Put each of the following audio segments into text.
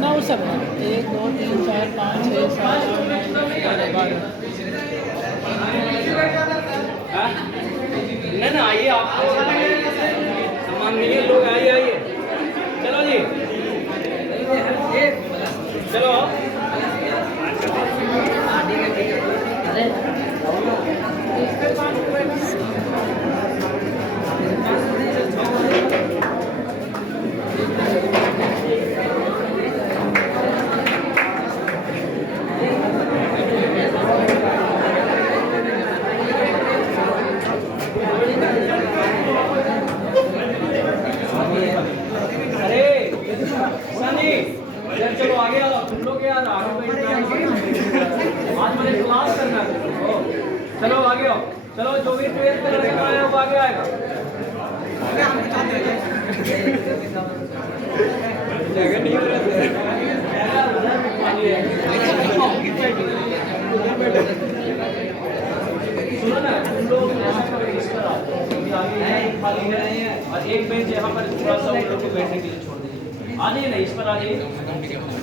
9 सब है, 1 2 3 4 5 6 7 8 9 10 11 नहीं ना, आइए आप सामान नहीं है, लोग आइए आइए, चलो जी, चलो चलो आगे आओ, तुम लोग यार आगे आज मैंने क्लास करना है। चलो आगे आओ, चलो जो भी ट्वेल्थ का लड़का है वो आगे आएगा। जगह नहीं हो रहा सुनो ना, तुम लोग इस पर आओ, आगे खाली है और एक बेंच यहाँ पर थोड़ा सा उन लोग को बैठने के लिए छोड़ दीजिए। आ जाइए ना, इस पर आ जाइए,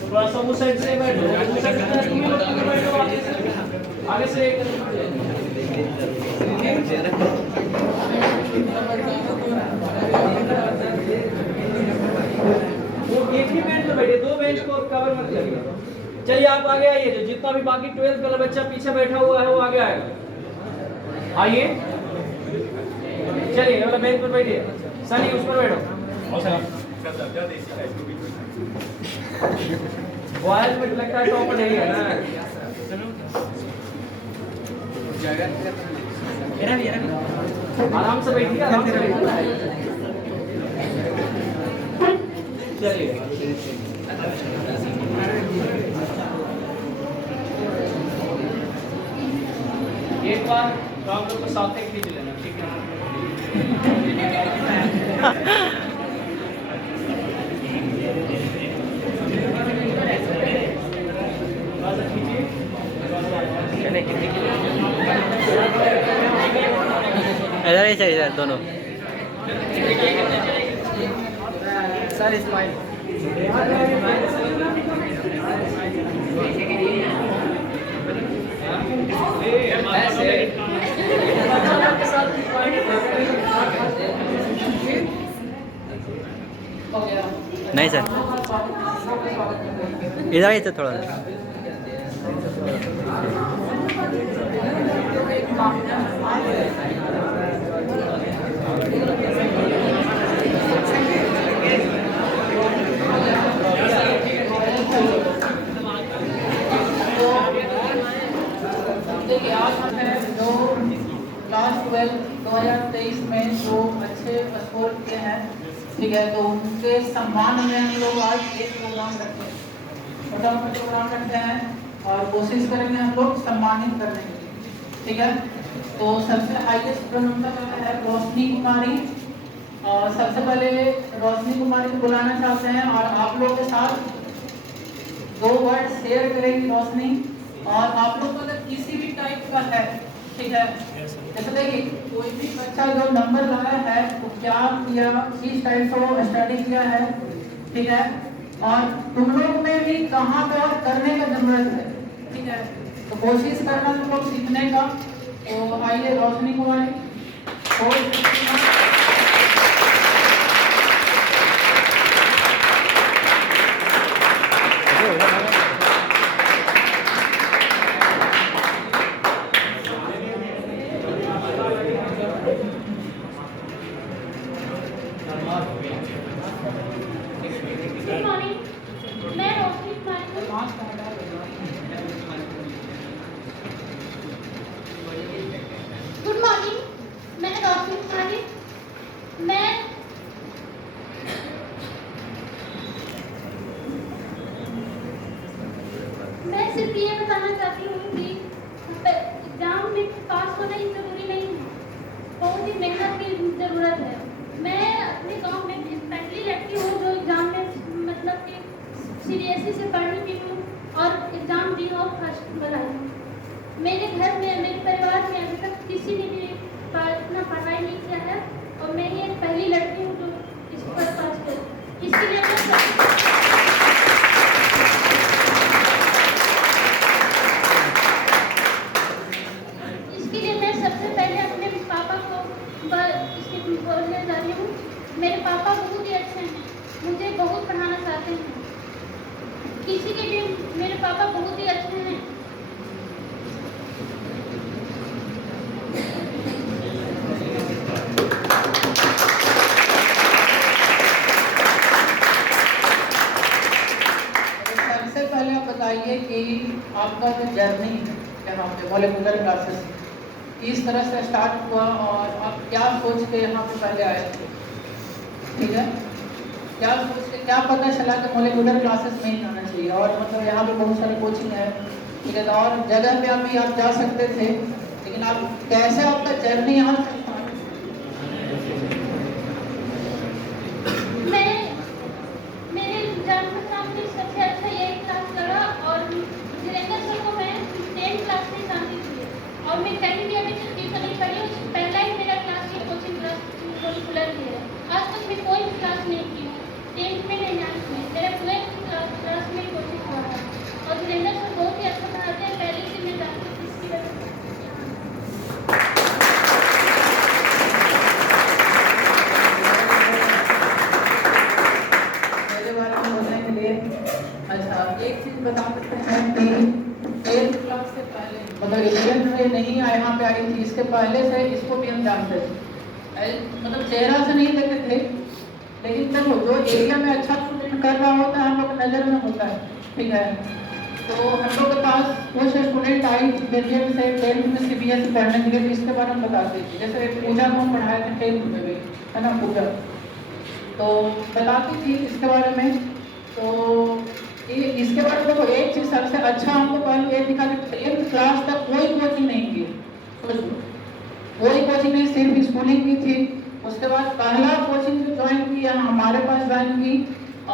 थोड़ा सा उस साइड से बैठो, उस साइड से तुम लोग बैठो, आगे से वो एक ही बेंच पे बैठे, 2 बेंच को कवर मत करिए। चलिए आप आगे आइए, जो जितना भी बाकी 12th वाला बच्चा पीछे बैठा हुआ है वो आगे आएगा। आइए, चलिए वाला बेंच पर बैठिए, सनी उस पर बैठो। बॉयज में लगता है टॉपर नहीं है ना, आराम से बैठिए, आराम से बैठिए। चलिए एक बार राम लोग को साथ में खींच लेना, ठीक है? इधर ही चाहिए दोनों सर स्माइल। नहीं सर, इधर ही तो थोड़ा आज हमने जो क्लास 12 2023 में जो अच्छे स्कोर किए हैं, ठीक है, तो उनके सम्मान में हम लोग आज एक प्रोग्राम रखते हैं, छोटा मोटा प्रोग्राम रखते हैं और कोशिश करेंगे हम लोग सम्मानित करने की, ठीक है। तो सबसे हाईएस्ट नंबर है रोशनी कुमारी, और सबसे पहले रोशनी कुमारी को बुलाना चाहते हैं और आप लोगों के साथ 2 वर्ड शेयर करेंगी रोशनी। और आप लोग अगर किसी भी टाइप का है, ठीक है, जैसे देखिए कोई भी बच्चा जो नंबर लाया है वो क्या किया, किस टाइप से वो स्टडी किया है, ठीक है, और तुम लोग में भी कहाँ पे और करने का जरूरत है, ठीक है, तो कोशिश करना तुम लोग सीखने का। तो आइए रोशनी कुमारी, गुड मॉर्निंग, मैं रोशनी कुमारी। मैं सिर्फ ये बताना चाहती हूँ कि एग्जाम में पास होना ही जरूरी नहीं है, बहुत ही मेहनत की जरूरत है। मैं अपने गांव में पहली लड़की हूँ जो एग्जाम में मतलब कि सीरियसली से पढ़ी भी हूँ और एग्जाम दी और फर्स्ट बनाई। मेरे घर में, मेरे परिवार में अभी तक किसी ने भी इतना पढ़ाई नहीं किया है और मैं ही एक पहली लड़की हूँ जो इस पर पास है। इसके लिए मैं मेरे पापा बहुत ही अच्छे हैं, मुझे बहुत पढ़ाना चाहते हैं। किसी के भी मेरे पापा बहुत ही अच्छे हैं। सबसे पहले आप बताइए कि आपका जो जर्नी है यहाँ पे मॉलिक्यूलर क्लासेस किस तरह से स्टार्ट हुआ और आप क्या सोच के यहाँ पे पहले आए थे, ठीक है? क्या सोच के क्या पता चला कि मॉलिक्यूलर क्लासेस में ही जाना चाहिए और मतलब यहाँ पे बहुत सारे कोचिंग है, ठीक है? तो और जगह पे अभी आप जा सकते थे, लेकिन आप कैसे आपका जर्नी यहाँ से start मैं मेरे जान पहचान में सबसे अच्छा यही क्लास लगा और वीरेंद्र सर को मैं 10th क्लास में जानती थी और मैं कहीं भी अभी तक ट्यूशन नहीं पढ़ी हूँ। पहला ही मेरा क्लास ये कोचिंग क्लास मॉलिक्यूलर ही है। आज तक मैं कोई भी क्लास नहीं की हूँ, 10th में नहीं 9th में, मेरा 12th क्लास में कोचिंग हुआ था और वीरेंद्र सर बहुत ही अच्छा पढ़ाते हैं, पहले से मैं जानती थी इसकी वजह से। मेरे बारे में बोलने के लिए अच्छा एक चीज बता सकते हैं कि 10th क्लास से पहले मतलब 11th में नहीं यहाँ पे आई थी, इसके पहले से इसको भी हम जानते थे, मतलब चेहरा से नहीं देखे थे, लेकिन देखो जो एरिया में अच्छा स्टूडेंट कर रहा होता है हम लोग की नज़र में होता है, ठीक है? तो हम लोग के पास कुछ स्टूडेंट आई ग्रेजुएट से 10th में CBSE पढ़ने के लिए, तो इसके बारे में बताते थे। जैसे पूजा को हम पढ़ाए थे 10th में भी, है ना? पूजा तो बताती थी इसके बारे में। तो इसके बारे में देखो एक चीज़ सबसे अच्छा हमको पहले ये दिखा कि 10th क्लास तक कोई कोचिंग नहीं की, कोई कोचिंग नहीं, सिर्फ स्कूलिंग की थी। उसके बाद पहला कोचिंग जो ज्वाइन किया हमारे पास ज्वाइन की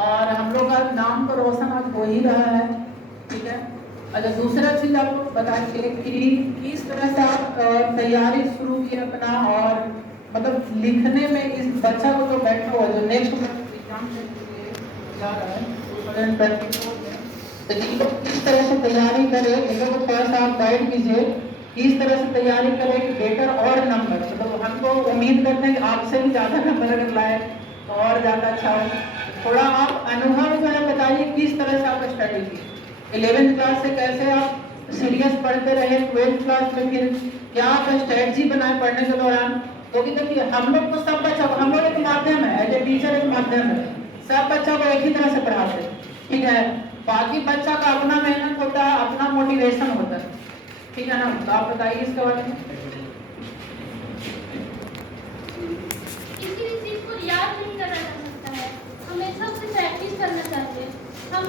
और हम लोग का नाम तो रोशन आज हो ही रहा है, ठीक है? अच्छा दूसरा चीज़ आपको बताइए कि किस तरह से आप तैयारी शुरू की अपना और मतलब लिखने में इस बच्चा को जो बैठा हुआ जो नेक्स्ट एग्जाम के लिए जा रहा है तो इन लोग किस तरह से तैयारी करें, इन लोगों को थोड़ा सा आप गाइड कीजिए किस तरह से तैयारी करें कि बेटर और नंबर, मतलब हम तो उम्मीद करते हैं कि आपसे भी ज़्यादा नंबर अगर लाए तो और ज़्यादा अच्छा हो। थोड़ा आप अनुभव जो है बताइए किस तरह से आप स्टडी की, 11th क्लास से कैसे आप सीरियस पढ़ते रहे, 12th क्लास में फिर क्या आप स्ट्रेटजी बनाए पढ़ने के दौरान, क्योंकि देखिए हम लोग तो सब बच्चा हम लोग एक माध्यम है, एज ए टीचर एक माध्यम है, सब बच्चा को एक ही तरह से पढ़ाते हैं, ठीक है? बाकी बच्चा का अपना मेहनत होता है, अपना मोटिवेशन होता है, ठीक है ना? तो आप बताइए इसके बारे में। किसी भी चीज़ को याद नहीं करा जा सकता है, हमेशा उसे प्रैक्टिस करना चाहिए। हम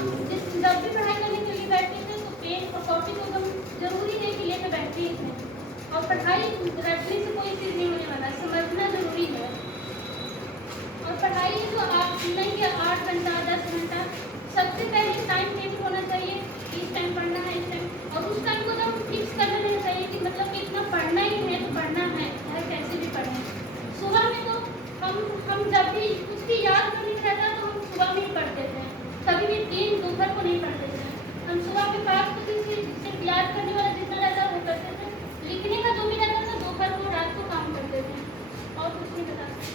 जब भी पढ़ाई करने के लिए बैठते थे तो पेन और कॉपी को हम जरूरी नहीं कि लेकर बैठते ही थे और पढ़ाई रटने से कोई चीज़ नहीं होने वाला, समझना जरूरी है। और पढ़ाई जो आप नहीं कि 8 घंटा 10 घंटा, सबसे पहले टाइम टेबल होना चाहिए, इस टाइम पढ़ना है, इस टाइम, और उस टाइम को जब फिक्स कर लेना चाहिए कि मतलब कि इतना पढ़ना ही है तो पढ़ना है, चाहे कैसे भी पढ़ें। सुबह में तो हम जब भी कुछ भी याद करने का रहता तो हम सुबह में ही पढ़ते थे, कभी भी दिन दोपहर को नहीं पढ़ते थे। हम सुबह में 5 बजे से सिर्फ याद करने वाला जितना रहता वो करते थे, लिखने का जो भी रहता था दोपहर को रात को काम करते थे और कुछ नहीं बता सकते।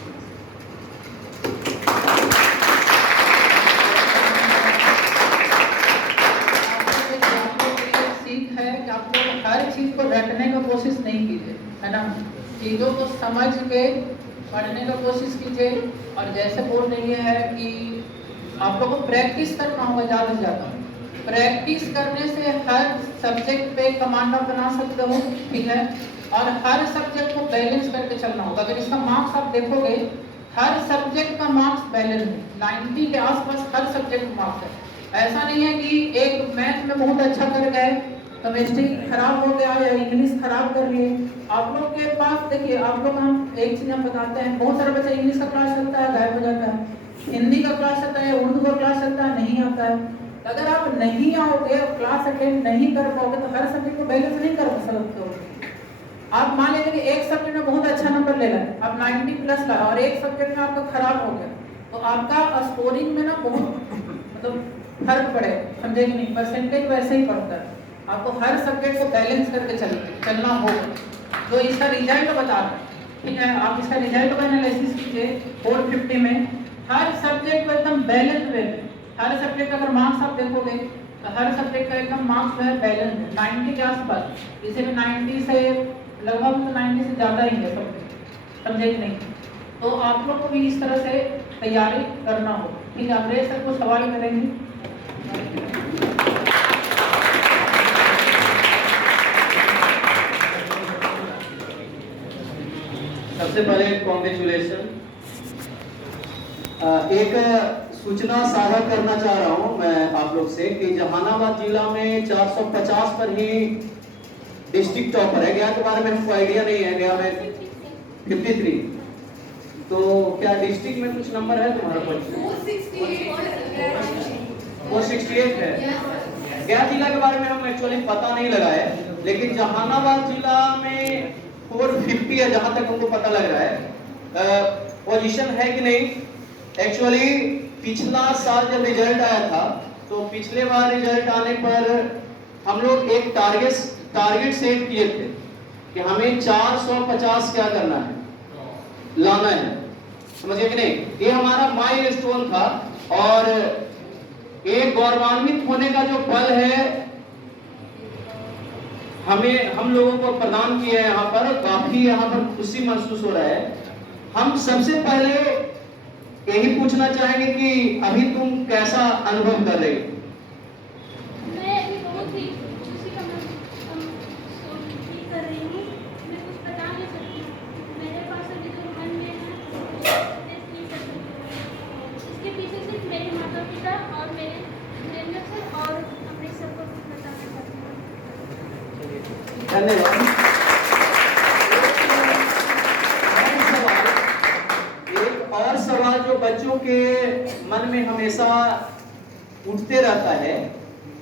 सीख है कि आप लोग हर चीज को रटने का कोशिश नहीं कीजिए, है ना? चीजों को समझ के पढ़ने का कोशिश कीजिए और जैसे बोल रही है कि आप लोग को प्रैक्टिस करना होगा, ज़्यादा से ज़्यादा प्रैक्टिस करने से हर सब्जेक्ट पे कमांडर बना सकते हो, ठीक है? और हर सब्जेक्ट को बैलेंस करके चलना होगा। अगर इसका मार्क्स आप देखोगे हर सब्जेक्ट का मार्क्स बैलेंस है, 90 के आसपास हर सब्जेक्ट का मार्क्स है। ऐसा नहीं है कि एक मैथ में बहुत अच्छा कर गए, केमिस्ट्री खराब हो गया या इंग्लिश खराब कर लिए। आप लोग के पास देखिए, आप लोग हम एक चीज़ हम बताते हैं, बहुत सारे बच्चे इंग्लिश का क्लास चलता है गायब हो जाता है, हिंदी का क्लास चलता है, उर्दू का क्लास चलता है, नहीं आता है। अगर आप नहीं आओगे और क्लास अटेंड नहीं कर पाओगे तो हर सब्जेक्ट को बैलेंस नहीं कर सकते हो। आप मान लीजिए कि एक सब्जेक्ट में बहुत अच्छा नंबर ले लाए, आप 90+ लाए और एक सब्जेक्ट में आपका खराब हो गया, तो आपका स्कोरिंग में ना बहुत मतलब फर्क पड़ेगा, समझे कि नहीं? परसेंटेज वैसे ही पड़ता है। आपको हर सब्जेक्ट को बैलेंस करके चलना होगा। तो इसका रिजल्ट बता रहा है, ठीक है? आप इसका रिजल्ट का एनालिसिस कीजिए 450 में हर सब्जेक्ट को एकदम बैलेंस वे में, हर सब्जेक्ट का अगर मार्क्स आप देखोगे तो हर सब्जेक्ट का एकदम मार्क्स जो है बैलेंस है 90 के आसपास, इसे भी 90 से लगभग तो 90 से ज़्यादा ही है सब, समझे कि नहीं। तो आप लोग को भी इस तरह से तैयारी करना हो, ठीक है। अंग्रेज सर को सवाल करेंगे। सबसे पहले कॉन्ग्रेचुलेशन। एक सूचना साझा करना चाह रहा हूं मैं आप लोग से कि जहानाबाद जिला में 450 पर ही डिस्ट्रिक्ट टॉपर है। गया के बारे में हमको आइडिया नहीं है, गया में 53। तो क्या डिस्ट्रिक्ट में कुछ नंबर है तुम्हारा? 468 है। गया जिला के बारे में हम एक्चुअली पता नहीं लगा है, लेकिन जहानाबाद जिला में 450 है जहां तक हमको पता लग रहा है। पोजीशन है कि नहीं? एक्चुअली पिछला साल जब रिजल्ट आया था तो पिछले बार रिजल्ट आने पर हम लोग एक टारगेट सेट किए थे कि हमें 450 क्या करना है, लाना है, समझ गए कि नहीं? ये हमारा माइलस्टोन था और एक गौरवान्वित होने का जो पल है हमें हम लोगों को प्रदान किया है। यहाँ पर काफी यहाँ पर खुशी महसूस हो रहा है। हम सबसे पहले यही पूछना चाहेंगे कि अभी तुम कैसा अनुभव कर रहे हो? मैं अभी बहुत ही खुशी का फील कर रही हूँ। मैं कुछ बता नहीं सकती हूँ। मेरे पास अभी जो मन में है नहीं कर सकती। इसके पीछे सिर्फ मेरे माता पिता और मेरे ट्रेनर सर और अपने सबको कुछ बताना चाहती हूँ। धन्यवाद। एक और सवाल जो बच्चों के मन में हमेशा उठते रहता है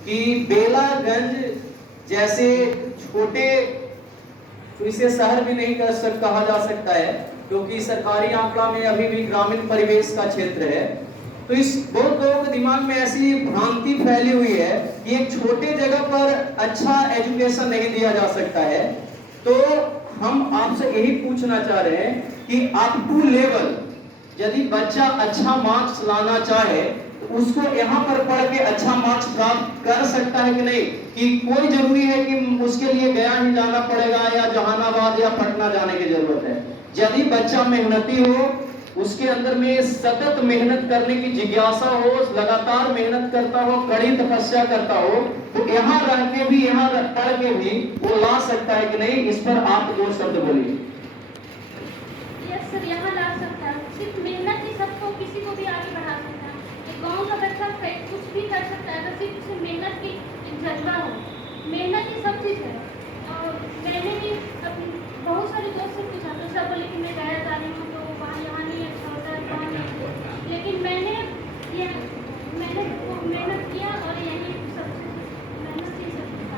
कि बेलागंज जैसे छोटे, तो इसे शहर भी नहीं कहा जा सकता है क्योंकि सरकारी आंकड़ा में अभी भी ग्रामीण परिवेश का क्षेत्र है। तो इस बहुत लोगों के दिमाग में ऐसी भ्रांति फैली हुई है कि एक छोटे जगह पर अच्छा एजुकेशन नहीं दिया जा सकता है। तो हम आपसे यही पूछना चाह रहे हैं कि अप टू लेवल यदि बच्चा अच्छा मार्क्स लाना चाहे तो उसको यहाँ पर पढ़ के अच्छा मार्क्स प्राप्त कर सकता है कि नहीं? कि कोई जरूरी है कि उसके लिए गया ही जाना पड़ेगा या जहानाबाद या पटना जाने की जरूरत है? यदि बच्चा मेहनती हो, उसके अंदर में सतत मेहनत करने की जिज्ञासा हो, लगातार मेहनत करता हो, कड़ी तपस्या करता हो, तो यहाँ रह के भी, यहाँ पढ़ के भी वो ला सकता है कि नहीं? इस पर आप 2 शब्द बोलिए। यस सर, यहाँ ला सकता है। सिर्फ मेहनत ही सबको, किसी को भी आगे बढ़ा सकता है। एक गाँव का बच्चा कुछ भी कर सकता है अगर सिर्फ उसे मेहनत की जज्बा हो। मेहनत ही सब चीज़ है। और मैंने भी बहुत सारे दोस्त से पूछा तो सब बोले कि मैं गया जा रही हूँ तो वहाँ यहाँ नहीं अच्छा होता है, वहाँ नहीं। लेकिन मैंने मेहनत किया और यही सब मेहनत ही सब कुछ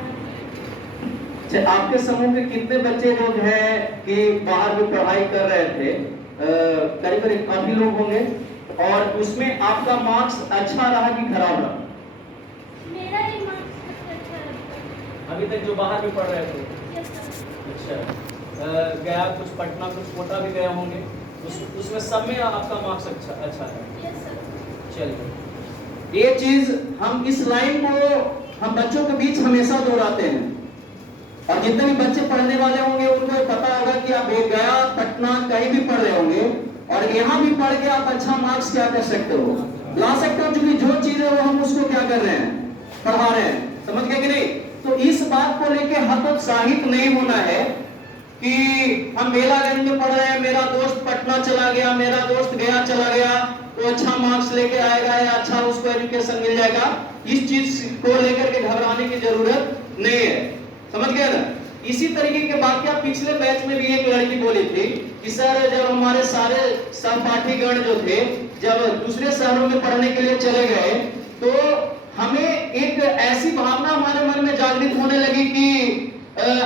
आया। आपके समूह में कितने बच्चे लोग हैं कि बाहर में पढ़ाई कर रहे थे? करीब काफी लोग होंगे। और उसमें आपका मार्क्स अच्छा रहा कि खराब रहा? मेरा ही मार्क्स सबसे अच्छा रहा अभी तक जो बाहर में पढ़ रहे थे? Yes sir. अच्छा, गया कुछ पटना कुछ कोटा भी गए होंगे, उसमें सब में आपका मार्क्स अच्छा है? Yes sir. चलिए, ये चीज हम इस लाइन को हम बच्चों के बीच हमेशा दोहराते हैं और जितने भी बच्चे पढ़ने वाले होंगे उनको पता होगा कि आप गया, पटना कहीं भी पढ़ रहे होंगे और यहाँ भी पढ़ के आप अच्छा मार्क्स क्या कर सकते हो, ला सकते हो, क्योंकि जो चीज है वो हम उसको क्या कर रहे हैं, पढ़ा रहे हैं। समझ गए कि नहीं? तो इस बात को लेके हतोत्साहित नहीं होना है कि हम बेलागंज में पढ़ रहे हैं, मेरा दोस्त पटना चला गया, मेरा दोस्त गया चला गया तो अच्छा मार्क्स लेके आएगा या अच्छा उसको एजुकेशन मिल जाएगा। इस चीज को लेकर के घबराने की जरूरत नहीं है। समझ गए ना? इसी तरीके के वाकया पिछले बैच में भी एक लड़की बोली थी कि सर जब हमारे सारे सहपाठीगण जो थे जब दूसरे शहरों में पढ़ने के लिए चले गए तो हमें एक ऐसी भावना हमारे मन में जागृत होने लगी कि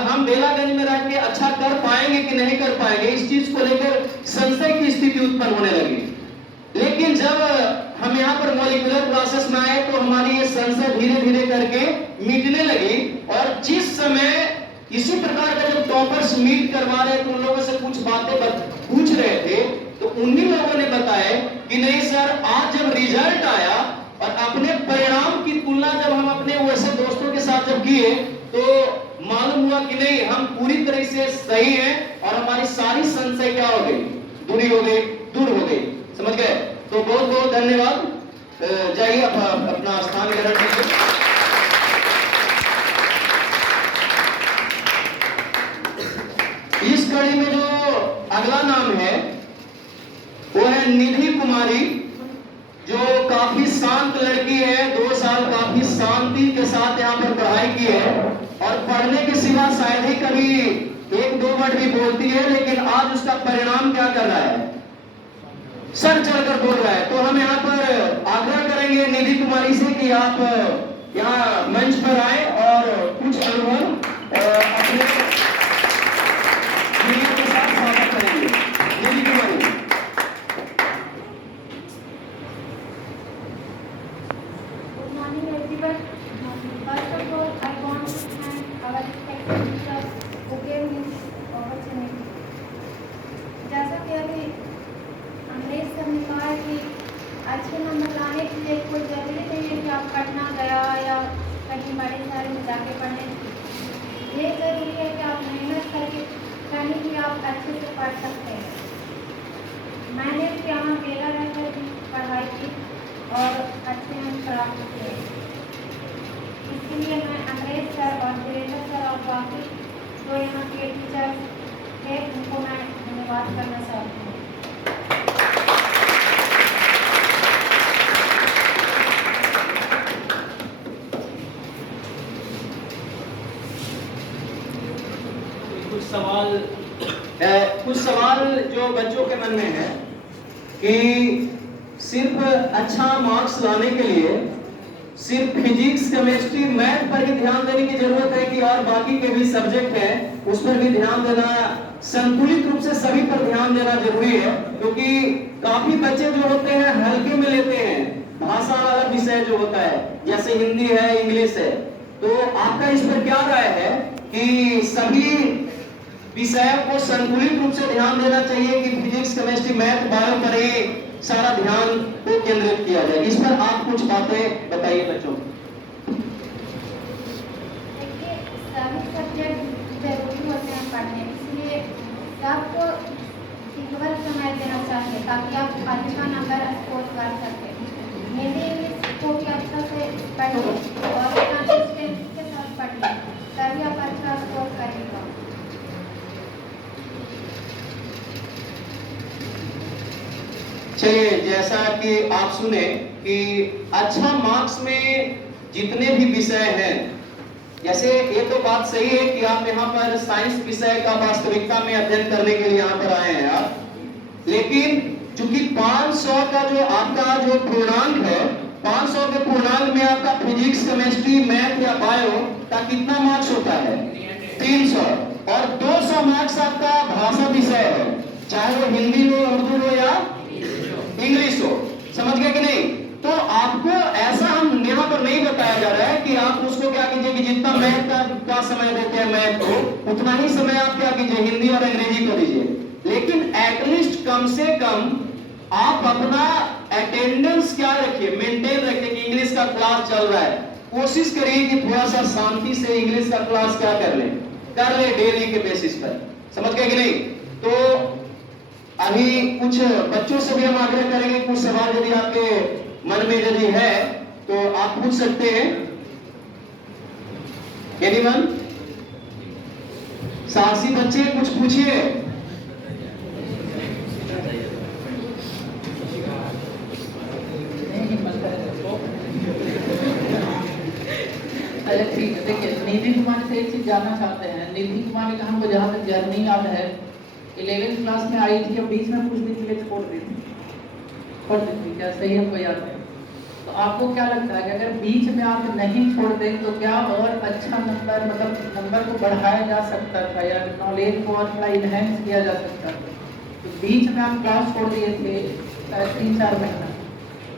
हम बेलागंज में रह के अच्छा कर पाएंगे कि नहीं कर पाएंगे, इस चीज को लेकर संशय की स्थिति उत्पन्न होने लगी। लेकिन जब हम यहाँ पर मॉलिक्यूलर प्रोसेस में आए तो हमारी ये संशय धीरे धीरे करके मिटने लगी और जिस समय इसी प्रकार का जब टॉपर्स मीट करवा रहे थे, उन लोगों से कुछ बातें पूछ रहे थे तो उन्हीं लोगों ने बताया है कि नहीं सर, आज जब रिजल्ट आया और अपने परिणाम की तुलना जब हम अपने वैसे दोस्तों के साथ जब किए तो मालूम हुआ कि नहीं, हम पूरी तरह से सही हैं और हमारी सारी संशय क्या हो गई, दूर हो गई। समझ गए? तो बहुत बहुत धन्यवाद। जाइए अपना स्थान ग्रहण कीजिए। इस कड़ी में जो अगला नाम है वो है निधि कुमारी, जो काफी शांत लड़की है। 2 साल काफी शांति के साथ यहाँ पर पढ़ाई की है और पढ़ने के सिवा शायद ही कभी 1-2 वर्ड भी बोलती है, लेकिन आज उसका परिणाम क्या कर रहा है, सर चढ़कर बोल रहा है। तो हम यहाँ पर आग्रह करेंगे निधि कुमारी से कि आप यहाँ मंच पर आए और कुछ अनुभव अपने के साथ स्वागत करेंगे। निधि कुमारी। Good morning, everyone. First of all, I want to thank our respected teacher who gave me this opportunity. जैसा कि अभी अंग्रेज सर ने कहा कि अच्छे नंबर लाने के लिए कोई जरूरी नहीं है कि आप पटना गया या कहीं बड़े शहर में जाके पढ़ें। ये जरूरी है कि आप मेहनत करके कहीं भी आप अच्छे से पढ़ सकते हैं। मैंने भी यहाँ अकेला रहकर भी पढ़ाई की और अच्छे अंक प्राप्त किए। इसलिए मैं अंग्रेज सर और वीरेंद्र सर और बाकी जो यहाँ के टीचर थे उनको मैं धन्यवाद करना चाहती हूँ। कुछ सवाल जो बच्चों के मन में है कि सिर्फ अच्छा मार्क्स लाने के लिए सिर्फ फिजिक्स, केमिस्ट्री, मैथ पर ही ध्यान देने की जरूरत है कि और बाकी के भी सब्जेक्ट हैं उस पर भी ध्यान देना, संतुलित रूप से सभी पर ध्यान देना जरूरी है। क्योंकि काफी बच्चे जो होते हैं हल्के में लेते हैं भाषा वाला विषय जो होता है, जैसे हिंदी है, इंग्लिश है। तो आपका इस पर क्या राय है कि सभी विषयों को संतुलित रूप से ध्यान देना चाहिए कि फिजिक्स, केमिस्ट्री, मैथ, बायो पर ही सारा ध्यान को केंद्रित किया जाए? इस पर आप कुछ बातें बताइए बच्चों। देखिए, सभी सब्जेक्ट जरूरी होते हैं पढ़ने, इसलिए सबको इक्वल समय देना चाहिए ताकि आप अच्छा नंबर स्कोर कर सकें। हिंदी इंग्लिश को भी अच्छा से पढ़िए और कंसिस्टेंसी के साथ पढ़िए, तभी आप अच्छा स्कोर करेंगे। चलिए, जैसा कि आप सुने कि अच्छा मार्क्स में जितने भी विषय हैं, जैसे ये तो बात सही है कि आप यहाँ पर साइंस विषय का वास्तविकता में अध्ययन करने के लिए यहाँ पर आए हैं आप, लेकिन चूंकि 500 का जो आपका जो पूर्णांक है, 500 के पूर्णांक में आपका फिजिक्स, केमिस्ट्री, मैथ या बायो का कितना मार्क्स होता है? 300। और 200 मार्क्स आपका भाषा विषय है, चाहे वो हिंदी हो, उर्दू हो या इंग्लिश हो। समझ गए कि नहीं? तो आपको ऐसा हम यहाँ पर नहीं बताया जा रहा है कि आप उसको क्या कीजिए कि जितना मैथ का समय देते हैं मैथ को, उतना ही समय आप क्या कीजिए हिंदी और अंग्रेजी को दीजिए। लेकिन एटलीस्ट कम से कम आप अपना अटेंडेंस क्या रखिए, मेंटेन रखिए कि इंग्लिश का क्लास चल रहा है। कोशिश करिए कि थोड़ा सा शांति से इंग्लिश का क्लास क्या कर ले डेली के बेसिस पर। समझ गए कि नहीं? तो अभी कुछ बच्चों से भी हम आग्रह करेंगे, कुछ सवाल यदि आपके मन में यदि है तो आप पूछ सकते हैं। एनीवन? साहसी बच्चे कुछ पूछिए। अच्छा ठीक है, देखिए निधि कुमारी से एक चीज जानना चाहते हैं। निधि कुमारी का हमको जहाँ तक जर्नी याद है, 11th क्लास में आई थी और बीच में कुछ दिन के लिए छोड़ दी थी, क्या सही हमको याद है? तो आपको क्या लगता है कि अगर बीच में आप नहीं छोड़ दें तो क्या और अच्छा नंबर, मतलब नंबर को बढ़ाया जा सकता था या नॉलेज को और थोड़ा इनहेंस किया जा सकता था? तो बीच में आप क्लास छोड़ दिए थे 3-4 महीना,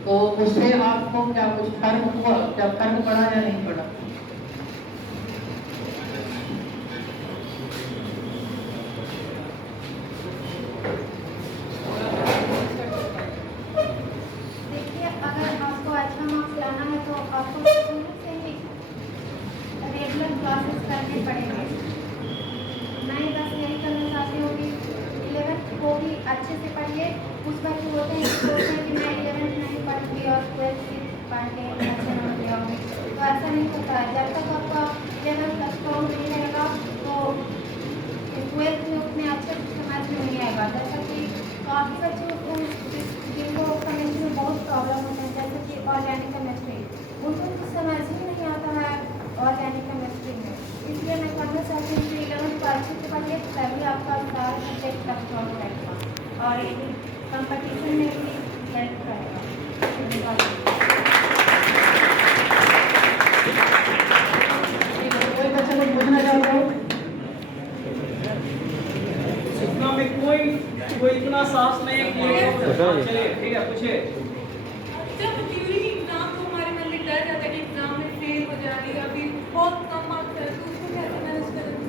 तो उससे आपको क्या कुछ फर्क हुआ? क्या फर्क पड़ा या नहीं पड़ा? कुछ बच्चे होते हैं कि सोचते हैं कि मैं 11th नहीं पढ़ूंगी और 12th पढ़ के अच्छे नंबर ले आऊँगी, तो ऐसा नहीं होता है। जब तक आपका लेवल स्ट्रॉन्ग नहीं रहेगा तो 12th में उतने अच्छे समझ में नहीं आएगा। जैसा कि काफ़ी बच्चे होते हैं जिनको केमिस्ट्री में बहुत प्रॉब्लम होते हैं, जैसे कि ऑर्गेनिक केमिस्ट्री, उनको कुछ समझ ही नहीं आता है ऑर्गेनिक केमिस्ट्री में। इसलिए मैं कहना चाहती हूँ कि 11th को अच्छे से पढ़िए, तभी आपका सारा सब्जेक्ट का स्ट्रॉन्ग रहेगा और कंपटीशन में भी हेल्प करेगा। कोई बच्चा कुछ पूछना चाहता हो? इतना में कोई इतना साहस नहीं है कि चलिए ठीक है पूछिए। जब ड्यूरिंग एग्जाम तो हमारे मन में डर रहता है कि एग्जाम में फेल हो जाएंगे या फिर बहुत कम मार्क्स है, तो उसको कैसे मैनेज करेंगे?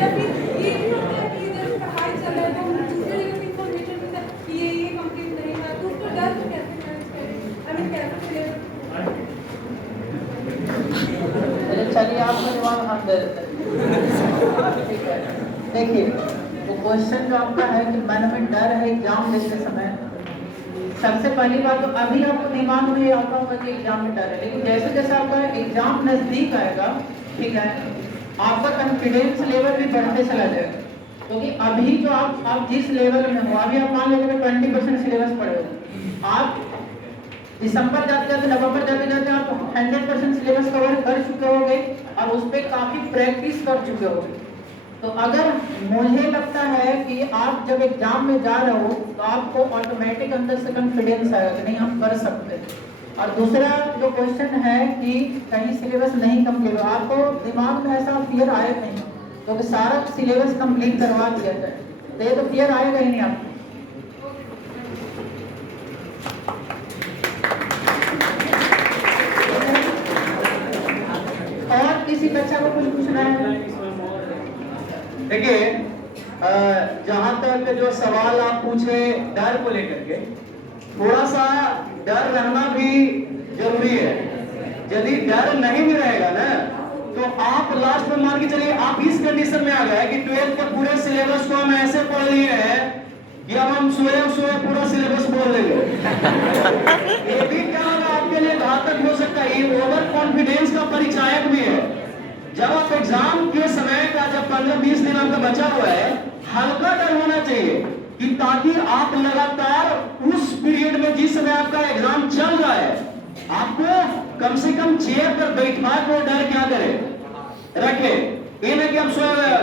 या फिर ये भी होता है कि इधर पढ़ाई चल रहा है तो दूसरे जगह से इंफॉर्मेशन मिलता है कि ये कंप्लीट नहीं हुआ, तो उसको डर को कैसे मैनेज करें? आई मीन कैसे clear? चलिए आपका जवाब हम दे देते हैं। ठीक है, देखिए वो क्वेश्चन जो आपका है कि मन में डर है एग्जाम देते समय, सबसे पहली बात तो अभी आपको दिमाग में ये आता होगा कि एग्जाम में डर है, लेकिन जैसे जैसे आपका एग्जाम नजदीक आएगा, ठीक है, आपका कॉन्फिडेंस लेवल भी बढ़ते चला जाएगा। क्योंकि अभी जो आप जिस लेवल में हो, अभी आप मान लीजिए 20% सिलेबस पढ़े हो, आप दिसंबर जाते जाते नवंबर जाते जाते आप 100% सिलेबस कवर कर चुके होंगे और उस पर काफ़ी प्रैक्टिस कर चुके होंगे। तो अगर मुझे लगता है कि आप जब एग्जाम में जा रहे हो तो आपको ऑटोमेटिक अंदर से कॉन्फिडेंस आएगा कि नहीं हम कर सकते हैं। और दूसरा जो क्वेश्चन है कि कहीं सिलेबस नहीं कंप्लीट हो, आपको दिमाग में ऐसा फियर आए नहीं, क्योंकि सारा सिलेबस कंप्लीट करवा दिया जाए, तो ये तो फियर आएगा ही नहीं आपको। और किसी बच्चा को कुछ पूछना है? देखिए जहां तक जो सवाल आप पूछे डर को लेकर के, थोड़ा सा डर रहना भी जरूरी है। यदि डर नहीं भी रहेगा ना तो आप लास्ट में मान के चलिए आप इस कंडीशन में आ गए कि 12th के पूरे सिलेबस को हम ऐसे पढ़ लिए हैं कि अब हम सोए पूरा सिलेबस बोल लेंगे। ये भी क्या होगा आपके लिए घातक हो सकता है, ये ओवर कॉन्फिडेंस का परिचायक भी है। जब आप एग्जाम के समय का जब 15-20 दिन आपका बचा हुआ है, हल्का डर होना चाहिए कि ताकि आप लगातार उस पीरियड में जिस समय आपका एग्जाम चल रहा है, आपको कम से कम चेयर पर बैठा को डर क्या करे रखे। ये ना कि आप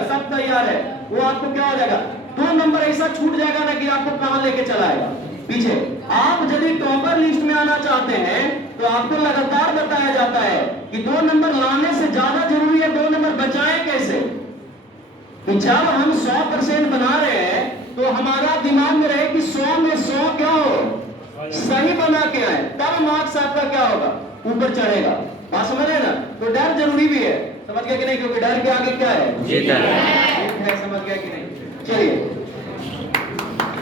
सब तैयार है, वो आपको क्या हो जाएगा 2 नंबर ऐसा छूट जाएगा ना कि आपको कहां लेके चलाएगा पीछे। आप यदि टॉपर लिस्ट में आना चाहते हैं तो आपको लगातार बताया जाता है कि 2 नंबर लाने से ज्यादा जरूरी है 2 नंबर बचाएं कैसे। जब हम 100% बना रहे हैं तो हमारा दिमाग में रहे कि 100 में 100 क्या हो सही बना के आए, तब मार्क्स आपका क्या होगा ऊपर चढ़ेगा। बात समझ रहे ना? तो डर जरूरी भी है, समझ गया कि नहीं? क्योंकि डर के आगे क्या है? जीत है। समझ गया कि नहीं? चलिए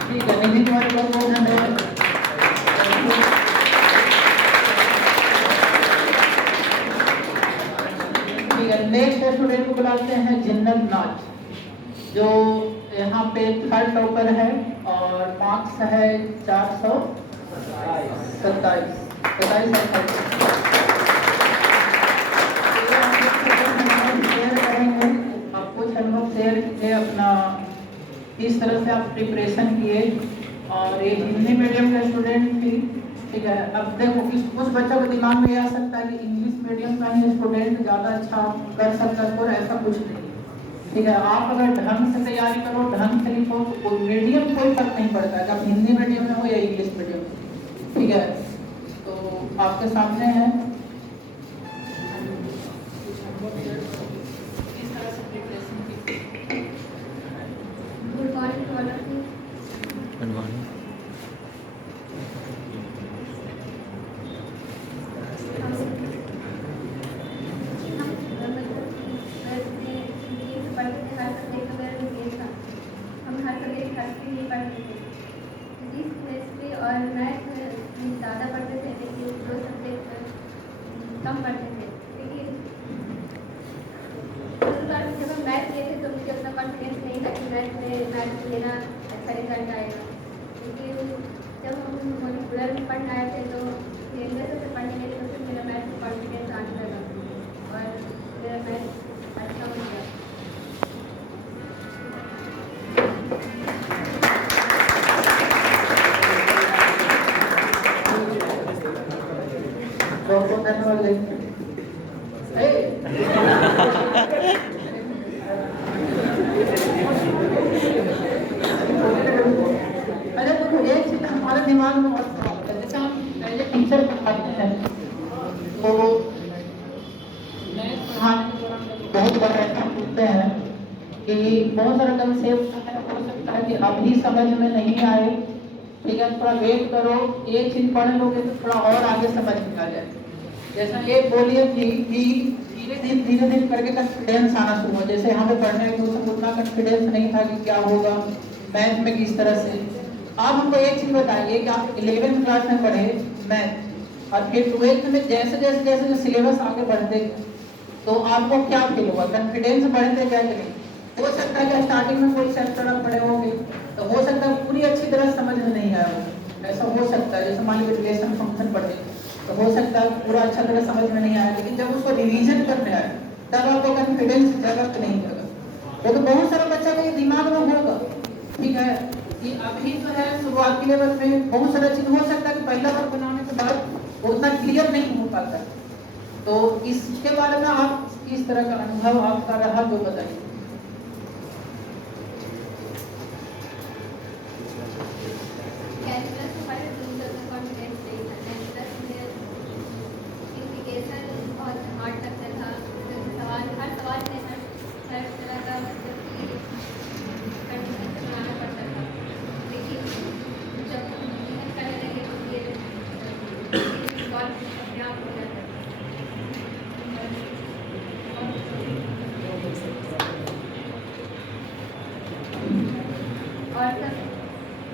ठीक है, निधि तुम्हारे बहुत बहुत धन्यवाद। ठीक है, नेक्स्ट स्टूडेंट को बुलाते हैं जिन्नत नाज, जो यहाँ पे 3rd टॉपर है और मार्क्स है 427। आप कुछ अनुभव शेयर कीजिए अपना, किस तरह से आप प्रिपरेशन किए। और ये हिंदी मीडियम का स्टूडेंट थी, ठीक है। अब देखो कुछ बच्चों के दिमाग में आ सकता है कि इंग्लिश मीडियम का ही स्टूडेंट ज़्यादा अच्छा कर सकता है, और ऐसा कुछ नहीं, ठीक है। आप अगर ढंग से तैयारी करो, ढंग से लिखो, तो मीडियम कोई फर्क नहीं पड़ता है, जब हिंदी मीडियम में हो या इंग्लिश मीडियम में, ठीक है। तो आपके सामने है किस तरह से प्रिपरेशन की। Good morning all of you. Good morning. हम हर सब्जेक्ट हंसते ही पढ़ते थे, फिजिक्स केमिस्ट्री और मैथ ज़्यादा पढ़ते थे, लेकिन 2 सब्जेक्ट कम पढ़ते थे। लेकिन उस बार जब हम मैथ लिए थे तो मुझे उतना कॉन्फिडेंस नहीं था कि मैथ लेना अच्छा और देखते अरे देखो एक चीज हमारे दिमाग में बहुत खराब है, जैसे हम पहले टीचर पढ़ाते हैं तो मैथ पढ़ाने के दौरान बहुत बार ऐसा पूछते हैं कि बहुत सारा कंसेप्ट है, हो सकता है कि अभी समझ में नहीं आए, ठीक है, थोड़ा वेट करो, एक चीज पढ़ लोगे तो थोड़ा और आगे समझ में आ जाए। जैसा ये बोलिए कि धीरे धीरे करके कॉन्फिडेंस आना शुरू हुआ। जैसे हमें पढ़ने में उतना कॉन्फिडेंस नहीं था कि क्या होगा मैथ में किस तरह से। आप हमको एक चीज बताइए कि आप 11th क्लास में पढ़े मैथ और फिर 12th में जैसे जैसे जैसे सिलेबस आगे बढ़ते तो आपको क्या फील हुआ, कॉन्फिडेंस बढ़ते क्या करें? हो सकता है कि स्टार्टिंग में कोई चैप्टर आप पढ़े होंगे तो हो सकता है पूरी अच्छी तरह समझ में नहीं आया होगा, ऐसा हो सकता है। जैसे मान लीजिए रिलेशन फंक्शन पढ़े तो हो सकता है पूरा अच्छा तरह समझ में नहीं आया, लेकिन जब उसको रिवीजन करने आए तब आपको कॉन्फिडेंस जगह नहीं लगा। तो बहुत सारा बच्चा के दिमाग में होगा, ठीक है, कि अभी जो है शुरुआती लेवल में बहुत सारा चीज हो सकता है कि पहला बार बनाने के बाद उतना क्लियर नहीं हो पाता है। तो इसके बारे में आप किस तरह का अनुभव आपका रहा जो बताइए। कैलकुलस हमारे दूसरे का कॉन्फिडेंस नहीं था। कैलकुलस में इंडिकेशन बहुत हार्ड लगता था, सवाल हर सवाल में हर तरह का मतलब कि कंडीशन से बनाना पड़ता था। लेकिन जब मेहनत करने लगे तो ये सॉल्व अपने आप हो जाता था।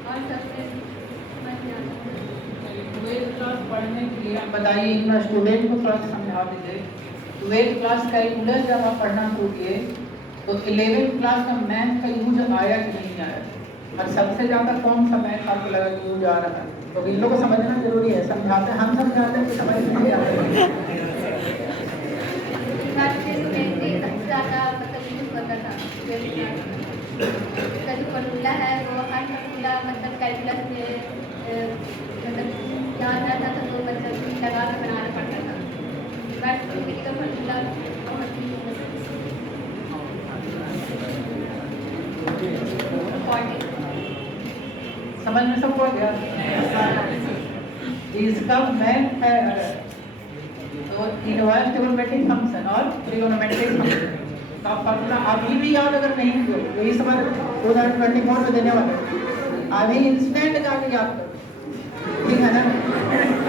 और सबसे ट्वेल्थ क्लास पढ़ने के लिए आप बताइए, इतना स्टूडेंट को थोड़ा समझा दीजिए। ट्वेल्थ क्लास कैलकुलस जब आप पढ़ना शुरू किए तो 11th क्लास का मैथ का यूज आया कि नहीं आया, और सबसे ज्यादा कौन सा मैथ आपको लगा कि यूज आ रहा है? तो इन लोगों को समझना जरूरी है, समझाते हम समझाते हैं कि समझ नहीं आता। ज़्यादा मतलब यूज होता था। इसका जो फॉर्मूला है वो हर फॉर्मूला मतलब कैलकुलस में मतलब याद रहता था, तो मतलब लगा के बनाना पड़ता था। बट मेडिकल फॉर्मूला बहुत ही समझ में सबको आ गया? इसका मैथ है तो इनवर्स ट्रिग्नोमेट्रिक फंक्शन और ट्रिग्नोमेट्रिक फंक्शन का फॉर्मूला अभी भी याद अगर नहीं हो तो इस बार 2024 में देने वाले अभी इंस्टेंट जाके याद करो, ठीक है ना?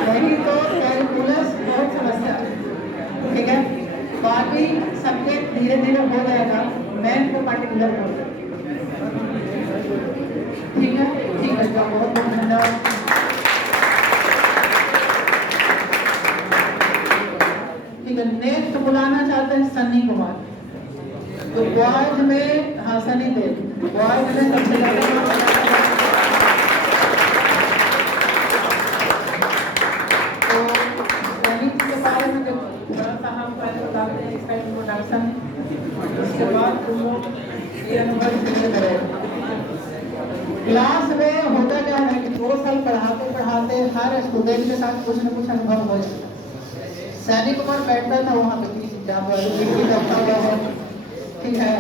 नहीं तो कैलकुलस बहुत समस्या है, ठीक है। बाकी सब्जेक्ट धीरे धीरे हो जाएगा, मैथ को पार्टिकुलर हो जाएगा, ठीक है। ठीक है, बहुत बहुत धन्यवाद। ठीक है, नेक्स्ट बुलाना चाहते हैं सन्नी कुमार। तो बॉयज में हाँ सनी देव, बॉयज में सबसे ज्यादा तो सनी के बारे में थोड़ा सा हम पहले बताते हैं, इसका इंट्रोडक्शन, उसके बाद तुम लोग ये अनुभव क्लियर करेंगे। क्लास में होता क्या है कि 2 साल पढ़ाते पढ़ाते हर स्टूडेंट के साथ कुछ न कुछ अनुभव हो जाता है। सैनिक कुमार बैठता था वहाँ पे जहाँ पर बैठा हुआ है, ठीक है,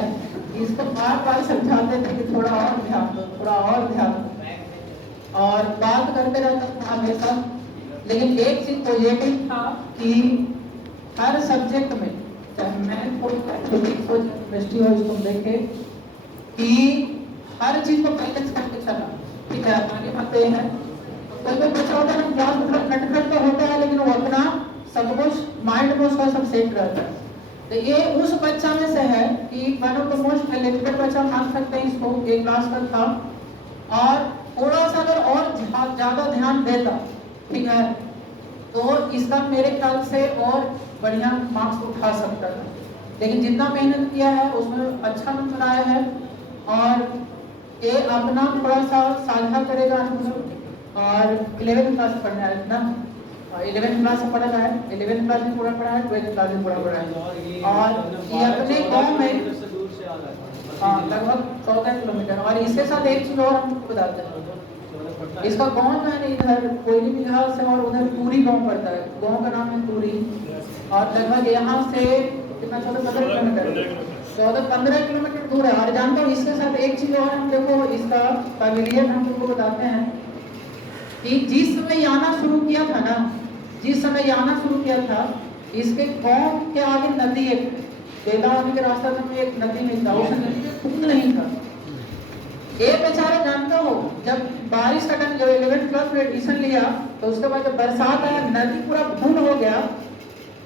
इसको बार बार समझाते थे कि थोड़ा और ध्यान दो, थोड़ा और ध्यान दो, और बात करते रहता था हमेशा। लेकिन एक चीज पॉजिटिव था कि हर सब्जेक्ट में, चाहे मैथ हो, फिजिक्स हो, केमिस्ट्री हो, इसको देखे कि हर चीज को बैलेंस करके चला, ठीक है, आगे बढ़ते हैं। कोई कोई बच्चा होता है ना क्लास में थोड़ा नटखट तो होता है, लेकिन वो अपना सब कुछ माइंड में उसका सब सेट रहता है। तो ये उस बच्चा में से है कि one of the most talented बच्चा मान सकते हैं इसको, एक क्लास का था, और थोड़ा सा अगर और ज्यादा ध्यान देता, ठीक है, तो इसका मेरे ख्याल से और बढ़िया मार्क्स उठा सकता था। लेकिन जितना मेहनत किया है उसमें अच्छा नंबर आया है, और ये अपना थोड़ा सा साझा करेगा अनुभव। और 11th क्लास पढ़ना है ना, 11th क्लास से पढ़ा है, 11th क्लास में पूरा पढ़ा है, 12th क्लास में पूरा पढ़ा है, और ये अपने गांव में लगभग 14 किलोमीटर। और इसके साथ एक चीज और हम बताते हैं, इसका गांव जो है ना इधर कोयली बिहार से और उधर टूरी गांव पड़ता है, गांव का नाम है टूरी। और लगभग यहाँ से कितना 14-15 किलोमीटर, 14-15 किलोमीटर दूर है। और जानता हूँ इसके साथ एक चीज और हम देखो, इसका पैविलियन हम तुमको बताते हैं कि जिस समय आना शुरू किया था ना, जिस समय आना शुरू किया था, इसके गांव के आगे नदी एक बेला होने के रास्ता में एक नदी नहीं था, उस नदी में पुल नहीं था। ये बेचारे जानते हो जब बारिश का टाइम, जब 11th क्लास में एडमिशन लिया तो उसके बाद जब बरसात आया नदी पूरा फुल हो गया,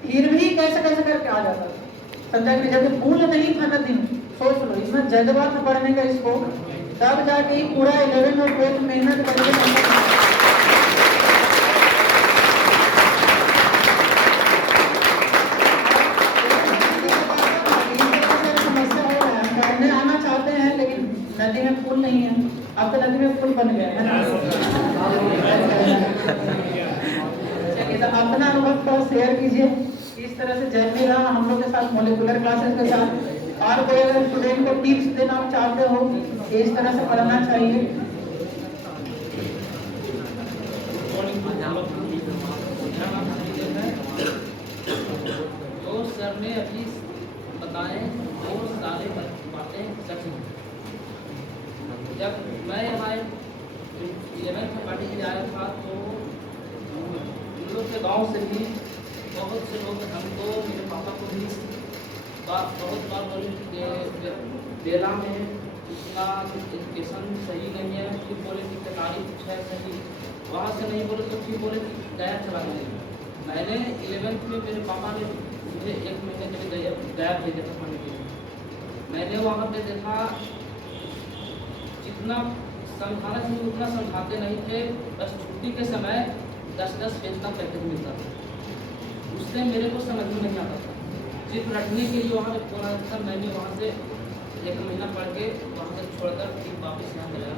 फिर भी कैसे कैसे करके आ जाता था, समझा कि जब पुल नहीं था नदी में, सोच लो इसमें जज्बा था पढ़ने का इसको, तब जाके पूरा 11th और 12th मेहनत करके नदी में पुल नहीं है, अब तो नदी में पुल बन गया है ना। अपना अनुभव थोड़ा शेयर कीजिए, इस तरह से जर्नी रहा हम लोग के साथ मॉलिक्यूलर क्लासेस के साथ। और कोई अगर स्टूडेंट को टिप्स देना आप चाहते हो इस तरह से पढ़ना चाहिए। तो सर ने अभी बताए वो सारे बातें सच में। जब मैं हमारे 11th में पढ़ने के लिए आया था तो उन लोग के गांव से भी बहुत से लोग हमको, मेरे पापा को भी बहुत बार बोले कि बेला में इतना एजुकेशन सही नहीं है, फिर बोले कि कटारी कुछ है सही, वहाँ से नहीं बोले तो फिर बोले कि गया चला गया। मैंने 11th में मेरे पापा ने मुझे 1 महीने के लिए गया भेजा था पढ़ने के लिए। मैंने वहाँ पे देखा जितना समझाना चाहिए उतना समझाते नहीं थे, बस छुट्टी के समय 10-10 पेज का पैकेज मिलता था, उससे मेरे को समझ में नहीं आता था। सिर्फ रखने के लिए वहाँ पे बोला था, मैंने वहाँ से 1 महीना पढ़ के वहाँ से छोड़कर फिर वापस यहाँ गया।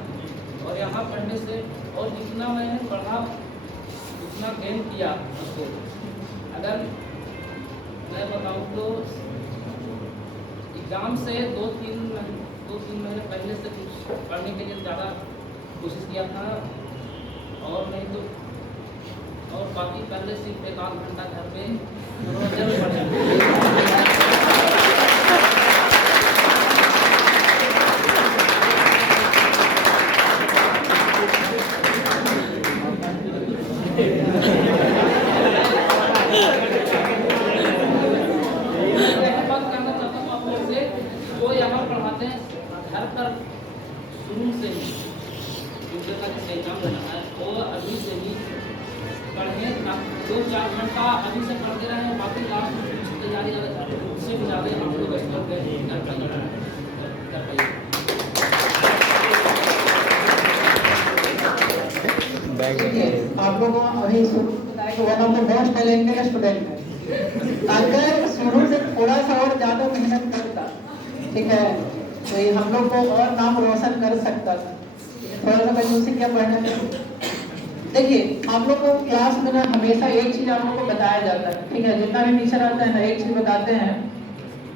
और यहाँ पढ़ने से और जितना मैंने पढ़ा उतना गेन किया उसको। अगर मैं बताऊँ तो एग्ज़ाम से 2-3 महीने पहले से कुछ पढ़ने के लिए ज़्यादा कोशिश किया था, और नहीं तो और बाकी पहले सिर्फ 1-8 घंटा घर पे जरूर पढ़ा। जो यहाँ पढ़ाते हैं घर पर शुरू से ही एग्जाम देना है, वो अभी से ही पढ़े, 2-4 घंटा अभी से पढ़ते रहे, बाकी लास्ट में कुछ तैयारी उससे भी ज़्यादा हम लोग कर पाइए। आप लोगों को अभी one of the most talented student है। अगर शुरू से थोड़ा सा और ज़्यादा मेहनत करता, ठीक है, तो ये हम लोग को और नाम रोशन कर सकता था। थोड़ा सा कंजूसी क्या पढ़ने में। देखिए आप लोग को क्लास में ना हमेशा एक चीज आप लोग को बताया जाता है, ठीक है, जितना भी टीचर आता है ना एक चीज बताते हैं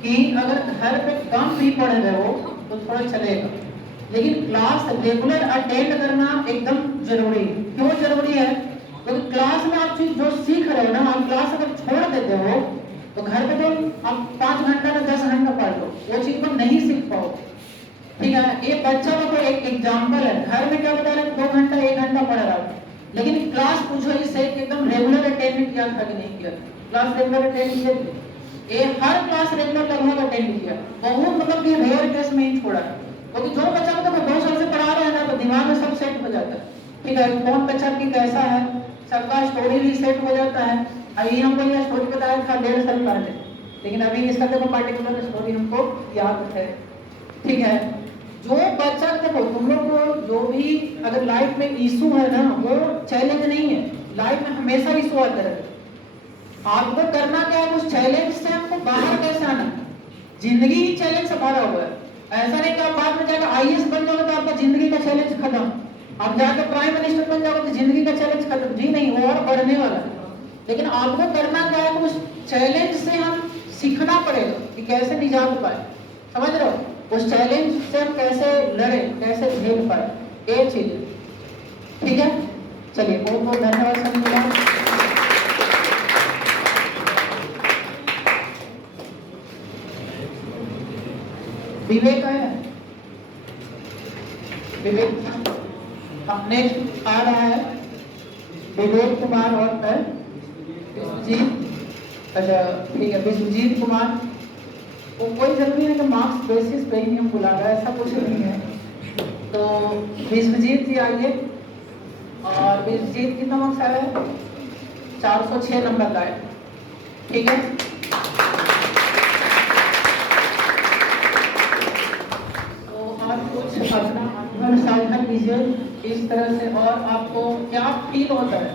कि अगर घर पे कम भी पढ़ रहे हो तो थोड़ा चलेगा, लेकिन क्लास रेगुलर अटेंड करना एकदम जरूरी है। क्यों जरूरी है? क्योंकि क्लास में आप चीज जो सीख रहे हो ना, आप क्लास अगर छोड़ देते हो तो घर पे तो आप 5 घंटा में 10 घंटा पढ़ लो, वो चीज को नहीं सीख पाओ, ठीक है। ये बच्चा लोग को एक एग्जाम्पल है, घर में क्या बता रहे हैं 2 घंटा 1 घंटा पढ़ रहा था, लेकिन क्लास पूछो इससे एकदम रेगुलर अटेंड किया था कि नहीं किया? क्लास रेगुलर अटेंड किया, ये हर क्लास रेगुलर लगभग अटेंड किया, बहुत मतलब कि रेयर केस में ही छोड़ा, क्योंकि जो बच्चा को तो 2 साल से पढ़ा रहे हैं ना तो दिमाग में सब सेट हो जाता है, ठीक है। कौन बच्चा की कैसा है, सबका स्टोरी भी सेट हो जाता है। अभी हमको ये स्टोरी बताया था 1.5 साल पहले, लेकिन अभी इसका देखो पार्टिकुलर स्टोरी हमको याद है, ठीक है। जो बच्चा देखो तुम लोग को जो भी अगर लाइफ में इशू है ना, वो चैलेंज नहीं है, लाइफ में हमेशा इशू आते रहते। आपको करना क्या है, उस चैलेंज से हमको बाहर कैसे आना। जिंदगी ही चैलेंज से भरा हुआ है, ऐसा नहीं कि आप बाद में जाकर IAS बन जाओगे तो आपका जिंदगी का चैलेंज खत्म, आप जाकर प्राइम मिनिस्टर बन जाओगे तो जिंदगी का चैलेंज खत्म, जी नहीं, वो और बढ़ने वाला है। लेकिन आपको करना क्या है, उस चैलेंज से हम सीखना पड़ेगा कि कैसे निजात पाए, समझ रहे हो, उस चैलेंज से हम कैसे लड़े, कैसे झेल पाए, ये चीज। ठीक है, चलिए बहुत बहुत धन्यवाद सभी का। विवेक है, विवेक अब नेक्स्ट आ रहा है विवेक कुमार और है विश्वजीत। अच्छा ठीक है, विश्वजीत कुमार वो कोई जरूरी है कि मार्क्स बेसिस पे ही हम बुला रहे हैं, ऐसा कुछ नहीं है। तो विश्वजीत जी आइए, और विश्वजीत कितना मार्क्स आया है? 406 नंबर का है, ठीक है। तो आप कुछ अपना अनुभव साझा कीजिए इस तरह से, और आपको क्या फील होता है,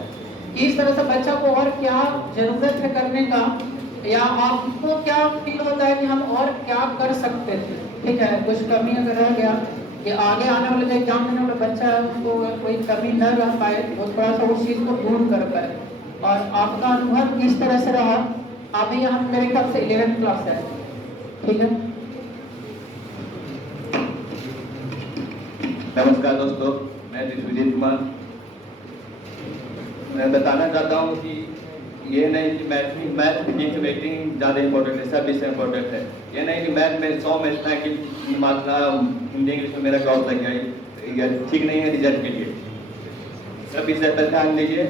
इस तरह से बच्चा को और क्या जरूरत है करने का, या आपको क्या फील होता है कि हम और क्या कर सकते थे। ठीक है, कुछ कमी अगर रह गया कि आगे आने वाले जो एग्जाम देने वाला बच्चा है उसको अगर कोई कमी न रह पाए तो थोड़ा सा उस चीज़ को दूर कर पाए। और आपका अनुभव किस तरह से रहा, अभी यहाँ मेरे ख्याल से 11th क्लास है, ठीक है। नमस्कार दोस्तों, मैं विश्वजीत कुमार। मैं बताना चाहता हूँ कि ये नहीं कि मैथ फिजिक्स वेटिंग ज़्यादा इंपॉर्टेंट है, सब विषय इंपॉर्टेंट है। ये नहीं कि मैथ में 100 में था कि मात्रा हिंदी इंग्लिश में मेरा टॉप लग गया, ये ठीक नहीं है रिजल्ट के लिए। सब विषय पर ध्यान दीजिए।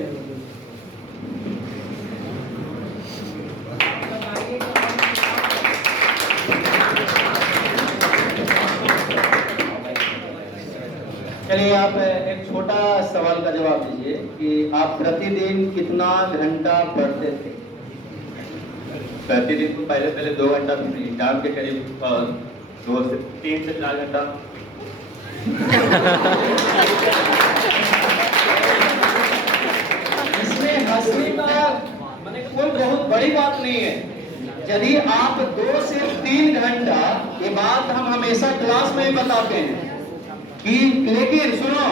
चलिए आप एक छोटा सवाल का जवाब दीजिए कि आप प्रतिदिन कितना घंटा पढ़ते थे? प्रतिदिन तो पहले 2 घंटा, एग्जाम के करीब 3 से 4 घंटा। इसमें हंसने का माने कोई बहुत बड़ी बात नहीं है। यदि आप 2 से 3 घंटा, ये बात हम हमेशा क्लास में बताते हैं कि, लेकिन सुनो,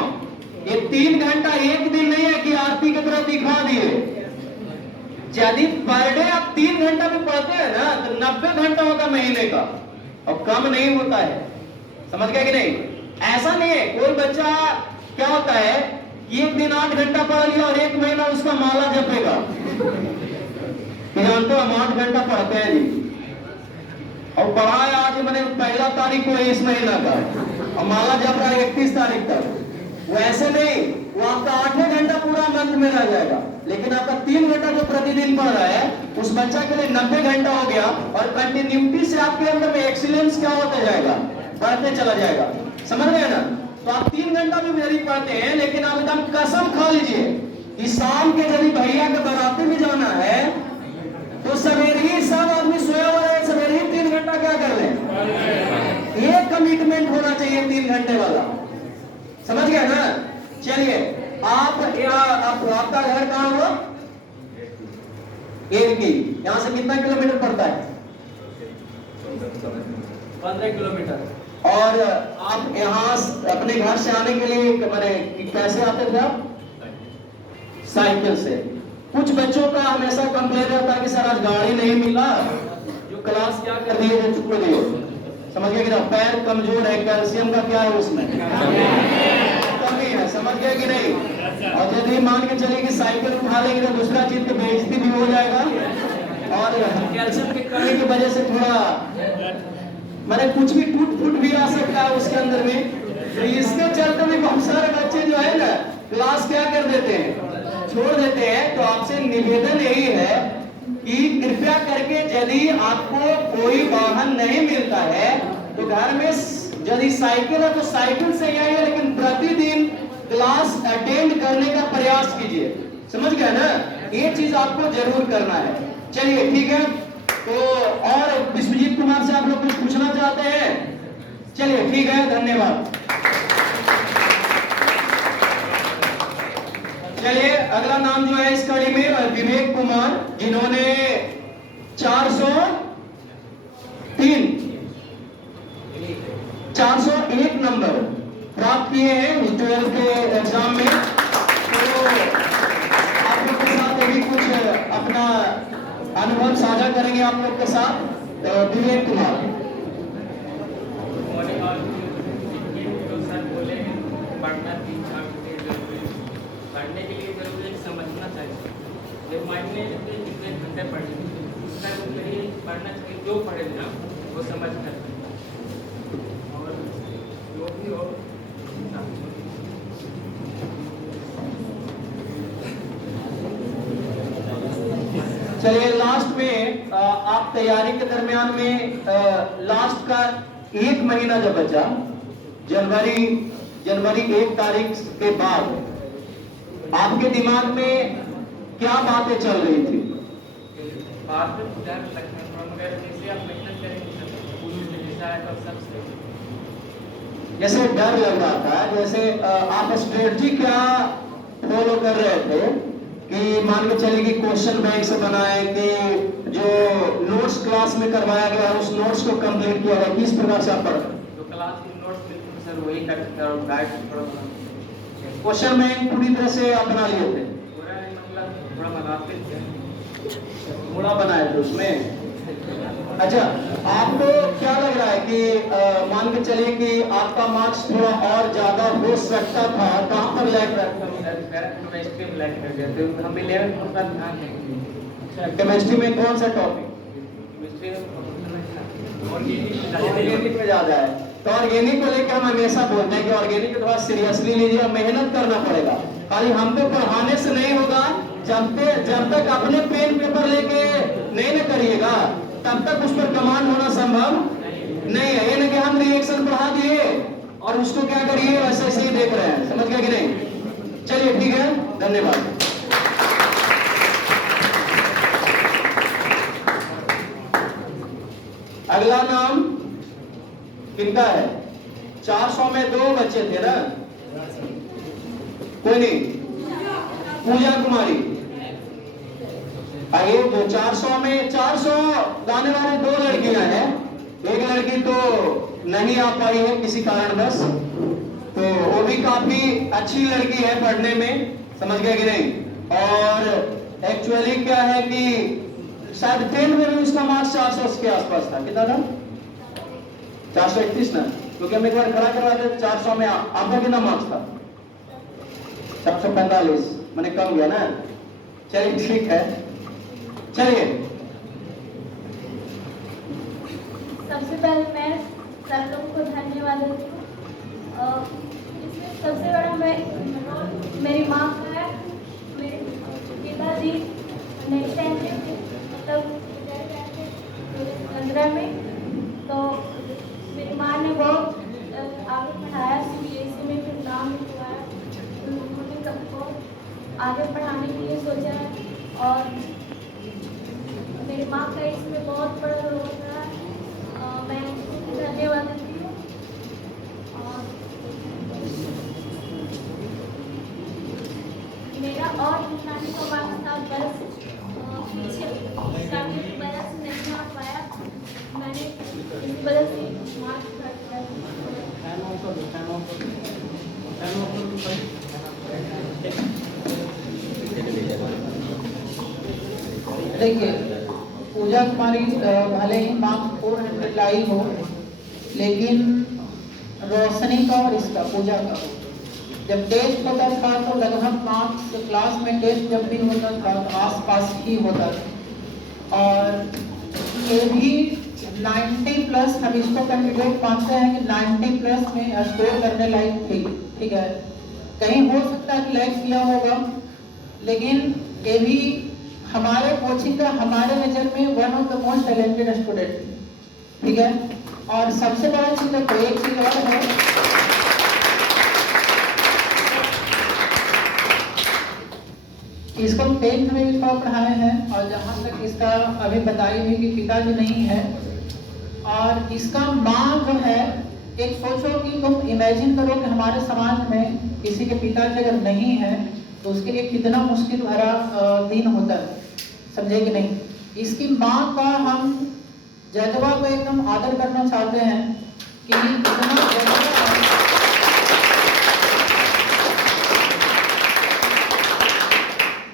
ये 3 घंटा एक दिन नहीं है कि आरती की तरह दिखा दिए। यदि पर डे आप 3 घंटा भी पढ़ते हैं ना तो 90 घंटा होता महीने का, और कम नहीं होता है। समझ गए कि नहीं? ऐसा नहीं है। कोई बच्चा क्या होता है कि एक दिन 8 घंटा पढ़ लिया और 1 महीना उसका माला जपेगा। जानते हो हम 8 घंटा पढ़ते हैं जी, और पढ़ाए आज मैंने 1 तारीख को इस महीना का, और माला जप रहा है 31 तारीख तक। वो ऐसे नहीं, वो आपका 8 घंटा पूरा मंथ में रह जाएगा, लेकिन आपका 3 घंटा जो प्रतिदिन पढ़ रहा है उस बच्चा के लिए 90 घंटा हो गया। और कंटिन्यूटी से आपके अंदर में एक्सीलेंस क्या होता जाएगा, बढ़ते चला जाएगा। समझ गए ना? तो आप 3 घंटा भी मेरी पढ़ते हैं, लेकिन आप एकदम कसम खा लीजिए कि शाम के यदि भैया के बाराती में जाना है तो सवेरे ही सब आदमी सोया हुआ है, सवेरे ही 3 घंटा क्या कर लें। ये कमिटमेंट होना चाहिए 3 घंटे वाला। समझ गए ना? चलिए आपका घर कहाँ हुआ? की यहाँ से कितना किलोमीटर पड़ता है? 15 किलोमीटर। और आप यहाँ अपने घर से आने के लिए कैसे आते थे आप? साइकिल से। कुछ बच्चों का हमेशा कंप्लेन रहता है कि सर आज गाड़ी नहीं मिला, जो क्लास क्या कर दिए जो चुप दिए। समझ गए कि ना? पैर कमजोर है, कैल्शियम का क्या है उसमें कमी है। समझ गए कि नहीं? और यदि मान के चलिए कि साइकिल उठा लेंगे तो दूसरा चीज की बेइज्जती भी हो जाएगा, और कैल्शियम की कमी की वजह से थोड़ा कुछ भी टूट फूट भी आ सकता है उसके अंदर में। तो इसके चलते भी बहुत सारे बच्चे जो है ना क्लास क्या कर देते हैं, छोड़ देते हैं। तो आपसे निवेदन यही है कि कृपया करके यदि आपको कोई वाहन नहीं मिलता है तो घर में यदि साइकिल है तो साइकिल से ही आइए, लेकिन प्रतिदिन क्लास अटेंड करने का प्रयास कीजिए। समझ गए ना? ये चीज आपको जरूर करना है। चलिए ठीक है। तो और विश्वजीत कुमार से आप लोग कुछ पूछना चाहते हैं? चलिए ठीक है, धन्यवाद। चलिए अगला नाम जो है इस कड़ी में विवेक कुमार, जिन्होंने 401 नंबर प्राप्त किए हैं 12th के एग्जाम में। तो आप लोग के साथ अभी कुछ अपना अनुभव साझा करेंगे आप लोग के साथ विवेक कुमार। पढ़ना 3-4 घंटे जरूरी पढ़ने के लिए जरूरी है समझना चाहिए। जब माइंड में कितने घंटे पढ़ने उसका लिए पढ़ना चाहिए, जो पढ़े ना वो समझ कर और जो भी हो। चलिए लास्ट में आप तैयारी के दरमियान में लास्ट का 1 महीना जब बचा, जनवरी 1 तारीख के बाद आपके दिमाग में क्या बातें चल रही थी? बात में डर लगना थोड़ा, मगर जैसे आप मेहनत करेंगे पुलिस में जैसा है तो सब सही। जैसे डर लग रहा था, जैसे आप स्ट्रेटजी क्या फॉलो कर रहे थे कि मान के चलिए कि क्वेश्चन बैंक से बनाए कि जो नोट्स क्लास में करवाया गया उस नोट्स को कंप्लीट किया है, किस प्रकार से आप पढ़ रहे? तो क्लास में नोट्स बिल्कुल सर वही करते और गाइड थोड़ा क्वेश्चन बैंक पूरी तरह से आप बना लिए थे? पूरा मतलब थोड़ा बनाते थे, थोड़ा बनाए थे उसमें। अच्छा, आपको क्या लग रहा है कि मान के चलिए कि आपका मार्क्स थोड़ा और ज्यादा हो सकता था, कहाँ पर लैग रहा केमिस्ट्री में लैग कर गया तो हम 11th में ध्यान देंगे। केमिस्ट्री में कौन सा टॉपिक? केमिस्ट्री ऑर्गेनिक में ज्यादा है। तो ऑर्गेनिक को लेकर हम हमेशा बोलते हैं कि ऑर्गेनिक को थोड़ा सीरियसली लीजिए, मेहनत करना पड़ेगा। खाली हमको पढ़ाने से नहीं होगा, जब तक अपने पेन पेपर लेके नहीं न करिएगा तब तक उस पर कमांड होना संभव नहीं है। ये नहीं कि हम रिएक्शन पढ़ा दिए और उसको क्या करिए वैसे ऐसे ही देख रहे हैं, समझ गए कि नहीं? चलिए ठीक है, धन्यवाद। अगला नाम किनका है? 400 में 2 बच्चे थे ना, कोई नहीं? पूजा कुमारी। आगे तो 400 में 400 लाने वाली 2 लड़कियां हैं। एक लड़की तो नहीं आ पाई है किसी कारणवश, तो वो भी काफी अच्छी लड़की है पढ़ने में, समझ गए कि नहीं? और एक्चुअली क्या है कि शायद 10th में भी उसका मार्क्स 400 के आसपास था। कितना था? 431 ना, क्योंकि हम एक बार खड़ा करवा थे 400 में। आपका कितना मार्क्स था? 445, मैंने कम गया ना। चलिए ठीक है, चलिए। सबसे पहले मैं सब लोगों को धन्यवाद देती हूँ। इसमें सबसे बड़ा मेरी माँ का है, मेरे पिताजी नेक्स्ट टाइम तब 15 में, तो मेरी माँ ने बहुत आगे पढ़ाया, CBSE में फिर नाम लिखवाया। उन्होंने सबको आगे पढ़ाने के लिए सोचा है और मेरी माँ का इसमें बहुत बड़ा रोल रहा है। मैं उनको धन्यवाद देती हूँ। और मेरा और हिंदुस्तानी का मार्क्स था बस पीछे काफ़ी वजह से नहीं आ पाया, मैंने इस वजह से मार्क्स घट गया। देखिए, पूजा कुमारी भले ही मार्क्स 400 लाई हो, लेकिन रोशनी का और इसका पूजा का जब टेस्ट होता था तो लगभग मार्क्स क्लास में टेस्ट जब भी होता था तो आसपास ही होता था। और ये भी 90+, हम इसको कैंडिडेट मानते हैं कि 90+ में स्कोर करने लायक थी। ठीक है, कहीं हो सकता है कि लैग किया होगा, लेकिन ये भी हमारे कोचिंग का हमारे नज़र में one of the most talented student थी। ठीक है, और सबसे बड़ा चीज़ है, एक चीज़ और है, इसको 10th में भी थोड़ा पढ़ाए हैं। और जहाँ तक इसका अभी बताई हुई कि पिताजी नहीं है और इसका माँ जो है, एक सोचो कि तुम इमेजिन करो कि हमारे समाज में किसी के पिताजी अगर नहीं है तो उसके लिए कितना मुश्किल भरा दिन होता है, समझे कि नहीं? इसकी माँ का हम जज्बा को एकदम आदर करना चाहते हैं कि इतना जज्बा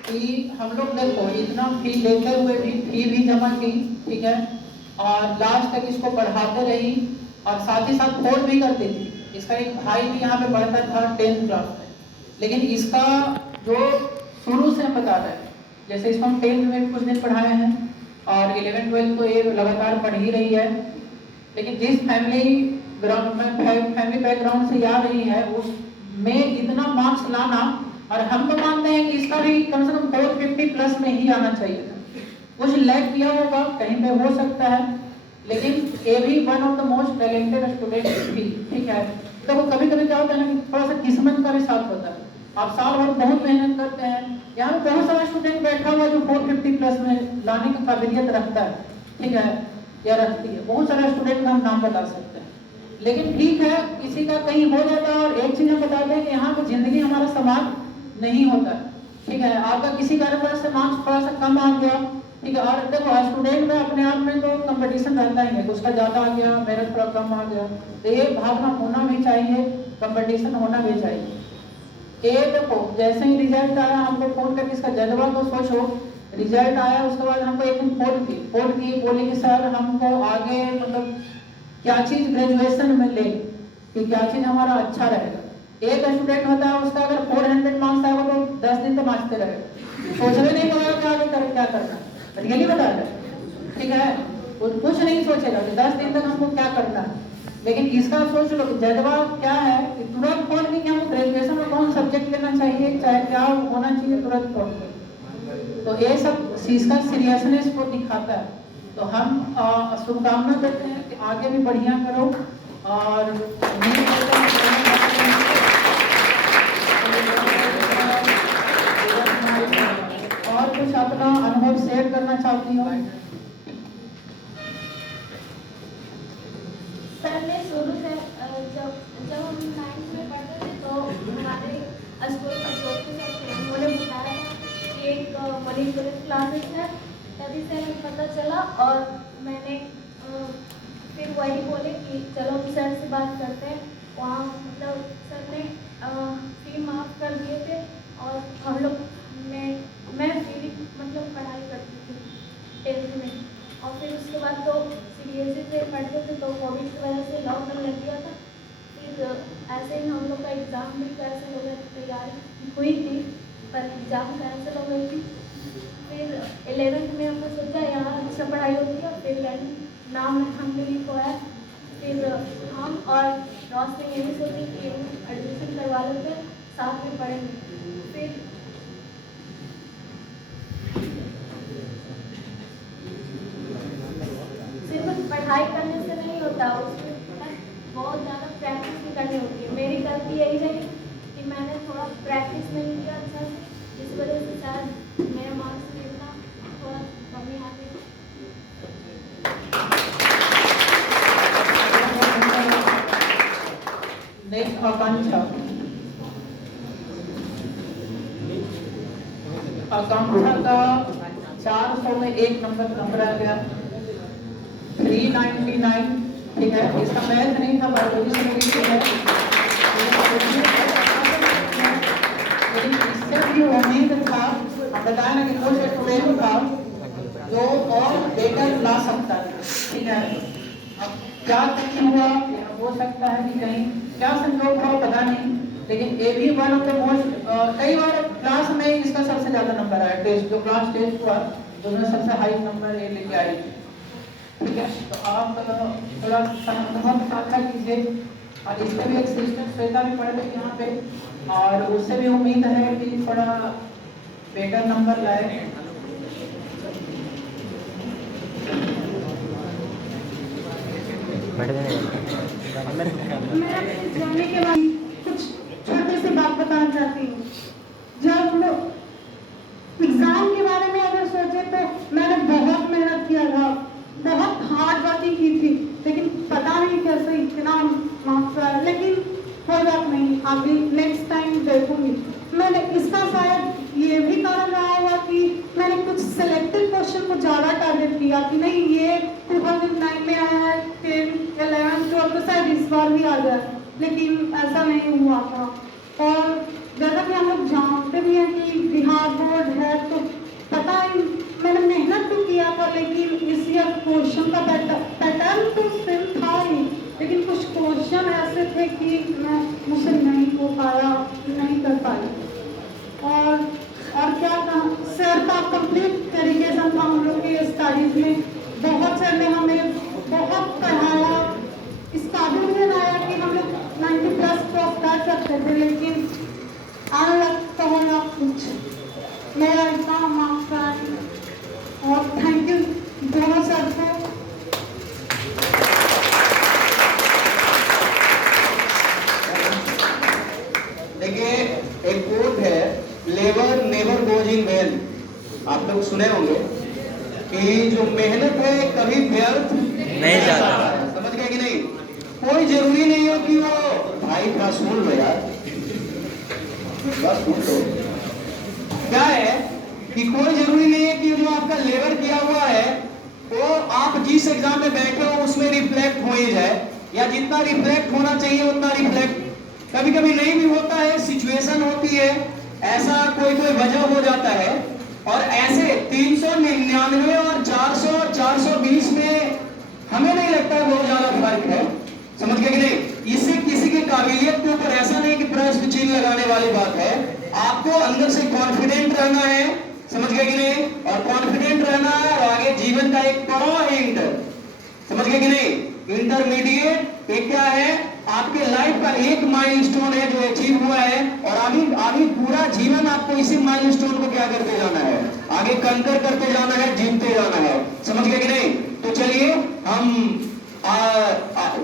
कि हम लोग देखो इतना फी लेते हुए भी फी भी जमा की, ठीक है, और लास्ट तक इसको पढ़ाते रही और साथ ही साथ फोर्स भी करती थी। इसका एक भाई भी यहाँ पे पढ़ता था 10th क्लास में, लेकिन इसका जो जैसे इसको हम 10th में भी कुछ दिन पढ़ाए हैं और 11th-12th तो ये लगातार पढ़ ही रही है। लेकिन जिस फैमिली बैकग्राउंड से आ रही है उसमें इतना मार्क्स लाना, और हम तो मानते हैं कि इसका भी कम से कम 450 प्लस में ही आना चाहिए था। कुछ लैग किया होगा, कहीं पे हो सकता है, लेकिन ये भी one of the most talented student थी। ठीक है, तो कभी कभी क्या होता है ना कि थोड़ा सा किस्मत का भी साथ होता है। आप साल भर बहुत मेहनत करते हैं, यहाँ पे बहुत सारा स्टूडेंट बैठा हुआ जो 450 प्लस में लाने की काबिलियत रखता है, ठीक है, या रखती है। बहुत सारे स्टूडेंट का हम नाम बता सकते हैं, लेकिन ठीक है किसी का कहीं हो जाता है। और एक चीज हम बता दें कि यहाँ पे जिंदगी हमारा समान नहीं होता है, ठीक है। आपका किसी कारण से मार्क्स थोड़ा सा कम आ गया, ठीक है, और देखो स्टूडेंट में अपने आप में तो कंपटीशन रहता ही है, उसका ज्यादा आ गया, मेरा थोड़ा कम आ गया, तो ये भावना होना भी चाहिए, कंपटीशन होना भी चाहिए। ये देखो जैसे ही रिजल्ट आया हमको फोन करके इसका जज्बा तो सोचो, रिजल्ट आया उसके बाद हमको एक दिन फोन की बोली कि सर हमको आगे मतलब क्या चीज ग्रेजुएशन में ले, कि क्या चीज हमारा अच्छा रहेगा। एक स्टूडेंट होता है उसका अगर 400 मार्क्स आएगा तो 10 दिन तो नाचते रहेगा, सोचने नहीं पड़ेगा कि आगे क्या करना, रियली बता रहे, ठीक है, वो कुछ नहीं सोचेगा कि 10 दिन तक हमको क्या करना है। लेकिन इसका सोच लो जज्बा क्या है कि तुरंत फोन की कि हमको ग्रेजुएशन में कौन सब्जेक्ट लेना चाहिए, चाहे क्या होना चाहिए, तुरंत फोन कर। तो ये सब इसका सीरियसनेस को दिखाता है। तो हम शुभकामना देते हैं कि आगे भी बढ़िया करो और कुछ अपना अनुभव शेयर करना चाहती हूँ। पहले शुरू से जब हम 9th में पढ़ते थे तो हमारे स्कूल में जो उन्होंने बताया था कि एक मणिपुरी क्लासेस है, तभी से हमें पता चला और मैंने फिर वही बोले कि चलो सर से बात करते हैं। वहाँ मतलब सर ने फी माफ़ कर दिए थे और हम लोग मैं फ्री मतलब पढ़ाई करती थी 10th में, और फिर उसके बाद तो CBSE से पढ़ते थे तो कोविड की वजह से लॉकडाउन लग गया था। फिर ऐसे ही हम लोग का एग्ज़ाम भी कैंसिल हो गया, तैयारी हुई थी पर एग्ज़ाम कैंसिल हो गई थी। फिर 11th में हमने सोचा यहाँ अच्छा पढ़ाई होती है, फिर नाम हमने लिखवाया। फिर हम और रोशनी यही सोची कि एडमिशन करवा लेते, साथ में पढ़ेंगे। फिर सिर्फ पढ़ाई करने से नहीं होता, उसमें बहुत ज़्यादा प्रैक्टिस भी करनी होती है। मेरी गलती यही रही कि मैंने थोड़ा प्रैक्टिस नहीं किया अच्छा से, इस वजह से शायद मेरा मार्क्स में इतना थोड़ा कमी आ गई। नेक्स्ट आकांक्षा का 400 में 1 नंबर आ गया, 399, ठीक है। इसका मैथ नहीं था, बायोलॉजी से रिलेटेड है, लेकिन इससे भी उम्मीद था, हम बताया ना कि कुछ स्टूडेंट था जो और बेटर ला सकता है, ठीक है। अब क्या कहीं हुआ, हो सकता है कि कहीं क्या संयोग हुआ पता नहीं, लेकिन ये भी वन ऑफ द मोस्ट, कई बार क्लास में इसका सबसे ज्यादा नंबर आया, टेस्ट जो क्लास टेस्ट हुआ दोनों सबसे हाई नंबर ये लेके आई, ठीक है। तो आप थोड़ा अनुभव साझा कीजिए, और इससे भी एक सिस्टर श्वेता भी पढ़ रही यहाँ पे, और उससे भी उम्मीद है कि थोड़ा बेटर नंबर लाए। मैं अपने जर्नी के बारे में कुछ छोटी सी बात बताना चाहती हूँ। जब लोग एग्जाम के बारे में अगर सोचे तो मैंने बहुत मेहनत किया था, बहुत हार्ड वर्किंग की थी, लेकिन पता नहीं कैसे इतना मार्क्स आया। लेकिन कोई बात नहीं, अभी नेक्स्ट टाइम देखूंगी। मैंने इसका शायद ये भी कारण रहा होगा कि मैंने कुछ सिलेक्टेड क्वेश्चन को ज़्यादा टारगेट किया कि नहीं ये 2009 में आया है, 10, 11, 12 तो शायद इस बार भी आ जाए, लेकिन ऐसा नहीं हुआ था। और जैसा कि हम लोग जानते भी हैं कि बिहार बोर्ड है, तो पता है मैंने मेहनत तो किया था, लेकिन इस ईयर क्वेश्चन का पैटर्न तो सेम था ही, लेकिन कुछ क्वेश्चन ऐसे थे कि मुझसे नहीं हो पाया, नहीं कर पाई। और क्या कहा, सर का तारीफ में। बहुत सर ने हमें बहुत पढ़ाया, इस काबिल में बनाया कि हम लोग 90+ क्रॉस कर सकते थे, लेकिन अनलक तो होना कुछ मेरा इतना मार्क्स आया। और थैंक यू दोनों सर को। देखिए एक कोट है, labour never goes in when. आप लोग सुने होंगे कि जो मेहनत है कभी व्यर्थ नहीं जाता। समझ गए कि नहीं? कोई जरूरी नहीं हो कि वो भाई का सुन लो यार, बस सुन लो। क्या है कि कोई जरूरी नहीं है कि जो आपका लेबर किया हुआ है वो आप जिस एग्जाम में बैठे हो उसमें रिफ्लेक्ट हो ही जाए, या जितना रिफ्लेक्ट होना चाहिए उतना रिफ्लेक्ट कभी कभी नहीं भी होता है, सिचुएशन होती है, ऐसा कोई कोई वजह हो जाता है। और ऐसे 399 और 400 और 420 में हमें नहीं लगता है बहुत ज्यादा फर्क है। समझ गए कि नहीं? इससे किसी की काबिलियत के ऊपर ऐसा नहीं कि प्रश्न चिन्ह लगाने वाली बात है। आपको अंदर से कॉन्फिडेंट रहना है, समझ गए कि नहीं? और कॉन्फिडेंट रहना है और आगे जीवन का एक पड़ाव है इंटर, समझ गए कि नहीं? इंटरमीडिएट एक क्या है, आपके लाइफ का एक माइलस्टोन है जो अचीव हुआ है, और अभी पूरा जीवन आपको इसी माइलस्टोन को क्या करते जाना है, आगे कंकर करते जाना है, जीतते जाना है। समझ गए कि नहीं? तो चलिए हम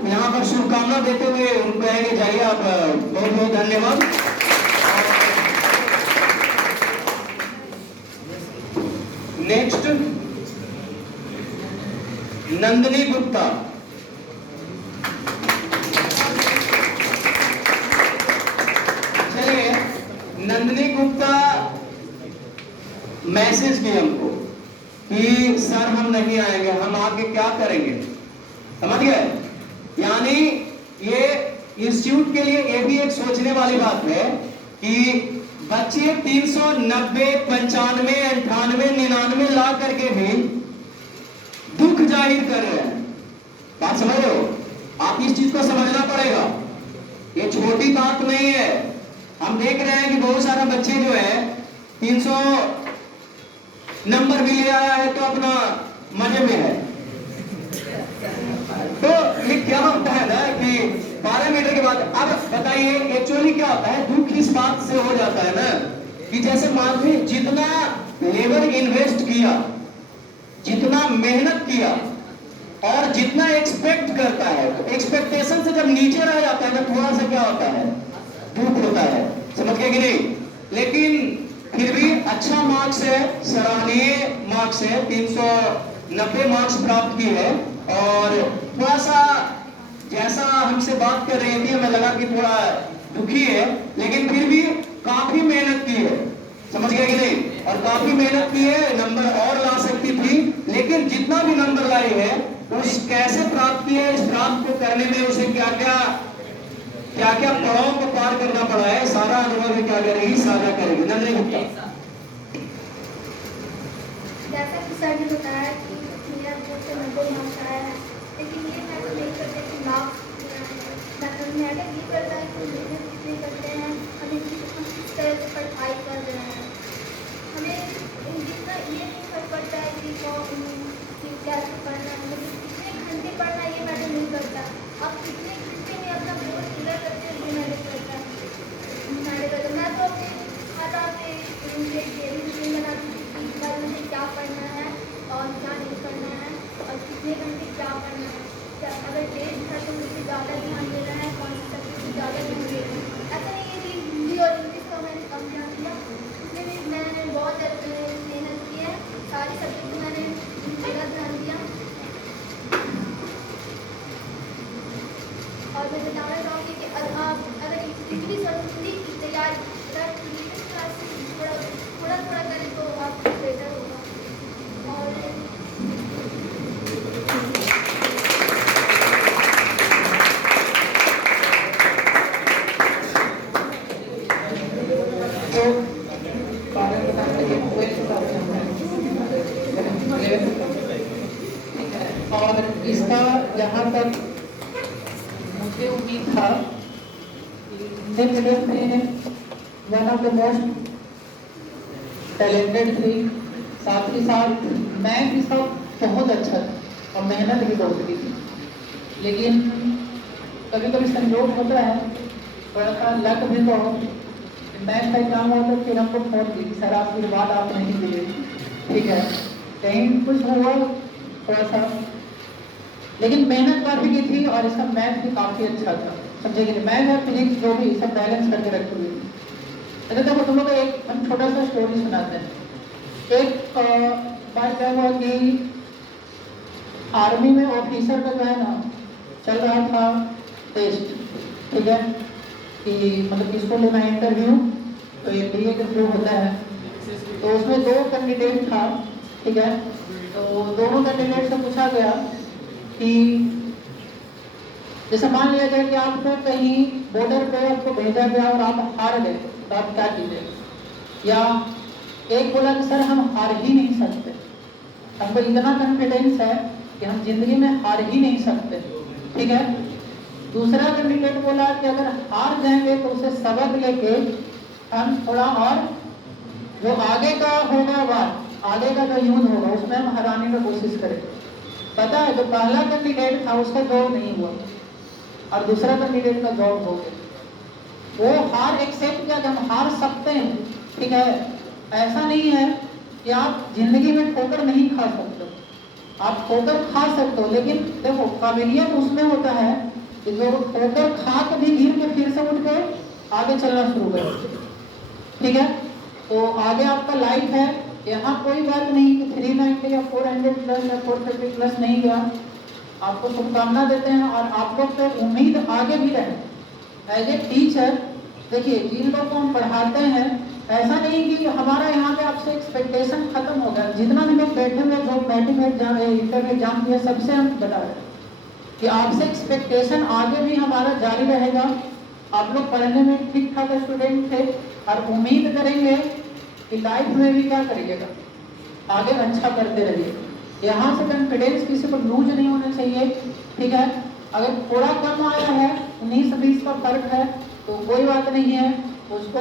यहाँ पर शुभकामना देते हुए उनको कहेंगे जाइए आप। बहुत बहुत धन्यवाद। नेक्स्ट नंदिनी गुप्ता। चलिए नंदिनी गुप्ता मैसेज किया हमको कि सर हम नहीं आएंगे, हम आगे क्या करेंगे। समझ गए? यानी ये इंस्टीट्यूट के लिए ये भी एक सोचने वाली बात है कि बच्चे 390, 95, 98, 99 ला करके भी दुख जाहिर कर रहे हैं। बात समझ रहे हो? आप इस चीज को समझना पड़ेगा, ये छोटी बात नहीं है। हम देख रहे हैं कि बहुत सारा बच्चे जो है 300 नंबर भी ले आया है तो अपना मजे में है। तो ये क्या होता है ना कि 12 मीटर के बाद, अब बताइए एक्चुअली क्या होता है, दुख इस बात से हो जाता है ना कि जैसे मान ली जितना लेबर इन्वेस्ट किया, जितना मेहनत किया और जितना एक्सपेक्ट करता है, तो एक्सपेक्टेशन से जब नीचे रह जाता है ना, थोड़ा सा क्या होता है, दुख होता है। समझ गए कि नहीं? लेकिन फिर भी अच्छा मार्क्स है, सराहनीय मार्क्स है, 390 मार्क्स प्राप्त की है। और थोड़ा सा जैसा हमसे बात कर रही थी हमें लगा कि थोड़ा दुखी है, लेकिन फिर भी काफी मेहनत की है। समझ गए कि नहीं? और काफी मेहनत की है, नंबर और ला सकती थी, लेकिन जितना भी नंबर लाई है उस कैसे प्राप्त किया है, इस प्राप्त को करने में उसे क्या क्या पड़ाव को पार करना पड़ा है, सारा अनुभव क्या करेगी, साझा करेगी। नंदिनी गुप्ता। जैसा कि सर ने बताया कि मेरा 90 मार्क्स आया है, लेकिन ये मैटर नहीं करते कि मार्क्स मैटर ये करता है कि मेहनत कितनी करते हैं, हमें किस तरह से पढ़ाई कर रहे हैं। हमें जितना ये नहीं फर्क पड़ता है कि कैसे पढ़ना है, लेकिन कितने घंटे पढ़ना ये मैटर नहीं करता। अब कितने घंटे में अपना बोर्ड क्लियर करते हैं ये मैटर करता है। मैं तो अपने हर रात डेली रूटीन बनाती थी कि कल मुझे क्या पढ़ना है और क्या नहीं पढ़ना है और कितने घंटे क्या पढ़ना है। अगर टेस्ट है तो मुझे ज़्यादा ध्यान देना है, कौन सी सब्जेक्ट में ज़्यादा ध्यान देना है। ऐसा नहीं है कि हिंदी और इंग्लिश का मैंने कम ध्यान दिया, उसमें भी मैंने बहुत मेहनत की है। सारे सब्जेक्ट में मैंने ज़्यादा ध्यान दिया। और मैं बताना चाहूँगी कि अगर इंग्लिश और हिंदी की तैयारी थोड़ा करें तो आपको बेटर होगा। और और इसका जहाँ तक मुझे उम्मीद था कि मीडियम में one of the most talented थी, साथ ही साथ मैं भी सब बहुत अच्छा था और मेहनत भी बहुत की थी, लेकिन कभी कभी संयोग होता है, थोड़ा सा लक भी तो हो। मैथ का एग्जाम हुआ तो फिर हमको फोन की सर आपकी बात आप नहीं दिए, ठीक है, कहीं कुछ हुआ थोड़ा सा, लेकिन मेहनत काफ़ी की थी और इसका मैथ भी काफ़ी अच्छा था, समझे कि मैथ और फिजिक्स जो भी सब बैलेंस करके रखी हुई थी। अच्छा देखो तुम लोग एक हम छोटा सा स्टोरी सुनाते हैं। एक बार क्या हुआ कि आर्मी में ऑफिसर का जो है ना चल रहा था टेस्ट, ठीक है, कि मतलब किसको लेना है इंटरव्यू, तो एनडीए के थ्रू होता है, तो उसमें 2 कैंडिडेट था, ठीक है, तो दोनों कैंडिडेट से पूछा गया कि जैसे मान लिया जाए कि आपको कहीं बॉर्डर पे आपको भेजा गया और आप हार गए, तो आप क्या कीजिए? या एक बोला कि सर हम हार ही नहीं सकते, हमको इतना कॉन्फिडेंस है कि हम जिंदगी में हार ही नहीं सकते, ठीक है। दूसरा कैंडिडेट बोला कि अगर हार जाएंगे तो उसे सबक लेके हम थोड़ा और जो आगे का होगा वार, आगे का जो युद्ध होगा उसमें हम हराने की कोशिश करेंगे। पता है जो पहला कैंडिडेट था उसका जॉब नहीं हुआ और दूसरा कैंडिडेट का जॉब हो गया। वो हार एक्सेप्ट किया कि हम हार सकते हैं, ठीक है, ऐसा नहीं है कि आप जिंदगी में ठोकर नहीं खा सकते, आप ठोकर खा सकते हो, लेकिन देखो काबिलियत उसमें होता है कि जो ठोकर खा के भी गिर के फिर से उठ के आगे चलना शुरू करें, ठीक है। तो आगे आपका लाइफ है, यहाँ कोई बात नहीं कि 390 या 400 प्लस या 450 प्लस नहीं गया, आपको शुभकामना देते हैं और आप लोग पे उम्मीद आगे भी रहे। एज ए टीचर देखिए जिन लोगों को हम पढ़ाते हैं, ऐसा नहीं कि हमारा यहाँ पे आपसे एक्सपेक्टेशन खत्म हो गया। जितना भी लोग बैठे हुए जो बैटिंग एग्जाम इंटर एग्जाम दिए सबसे हम बता रहे हैं कि आपसे एक्सपेक्टेशन आगे भी हमारा जारी रहेगा। आप लोग पढ़ने में ठीक ठाक स्टूडेंट थे और उम्मीद करेंगे कि लाइफ में भी क्या करिएगा, आगे अच्छा करते रहिए। यहाँ से कॉन्फिडेंस किसी को लूज नहीं होना चाहिए, ठीक है। अगर थोड़ा कम आया है, 19-20 का फर्क है तो कोई बात नहीं है, उसको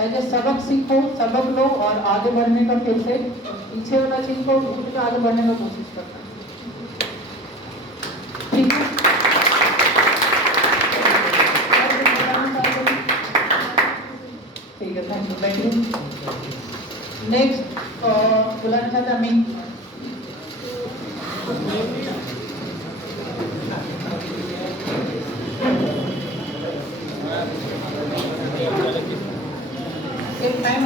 एज ए सबक सीखो, सबक लो और आगे बढ़ने का फिर से पीछे वाला चीज को भूल के आगे बढ़ने का कोशिश करना, ठीक है। ठीक है, thank you, thank you. Next बुलाना चाहता अमीन। एक टाइम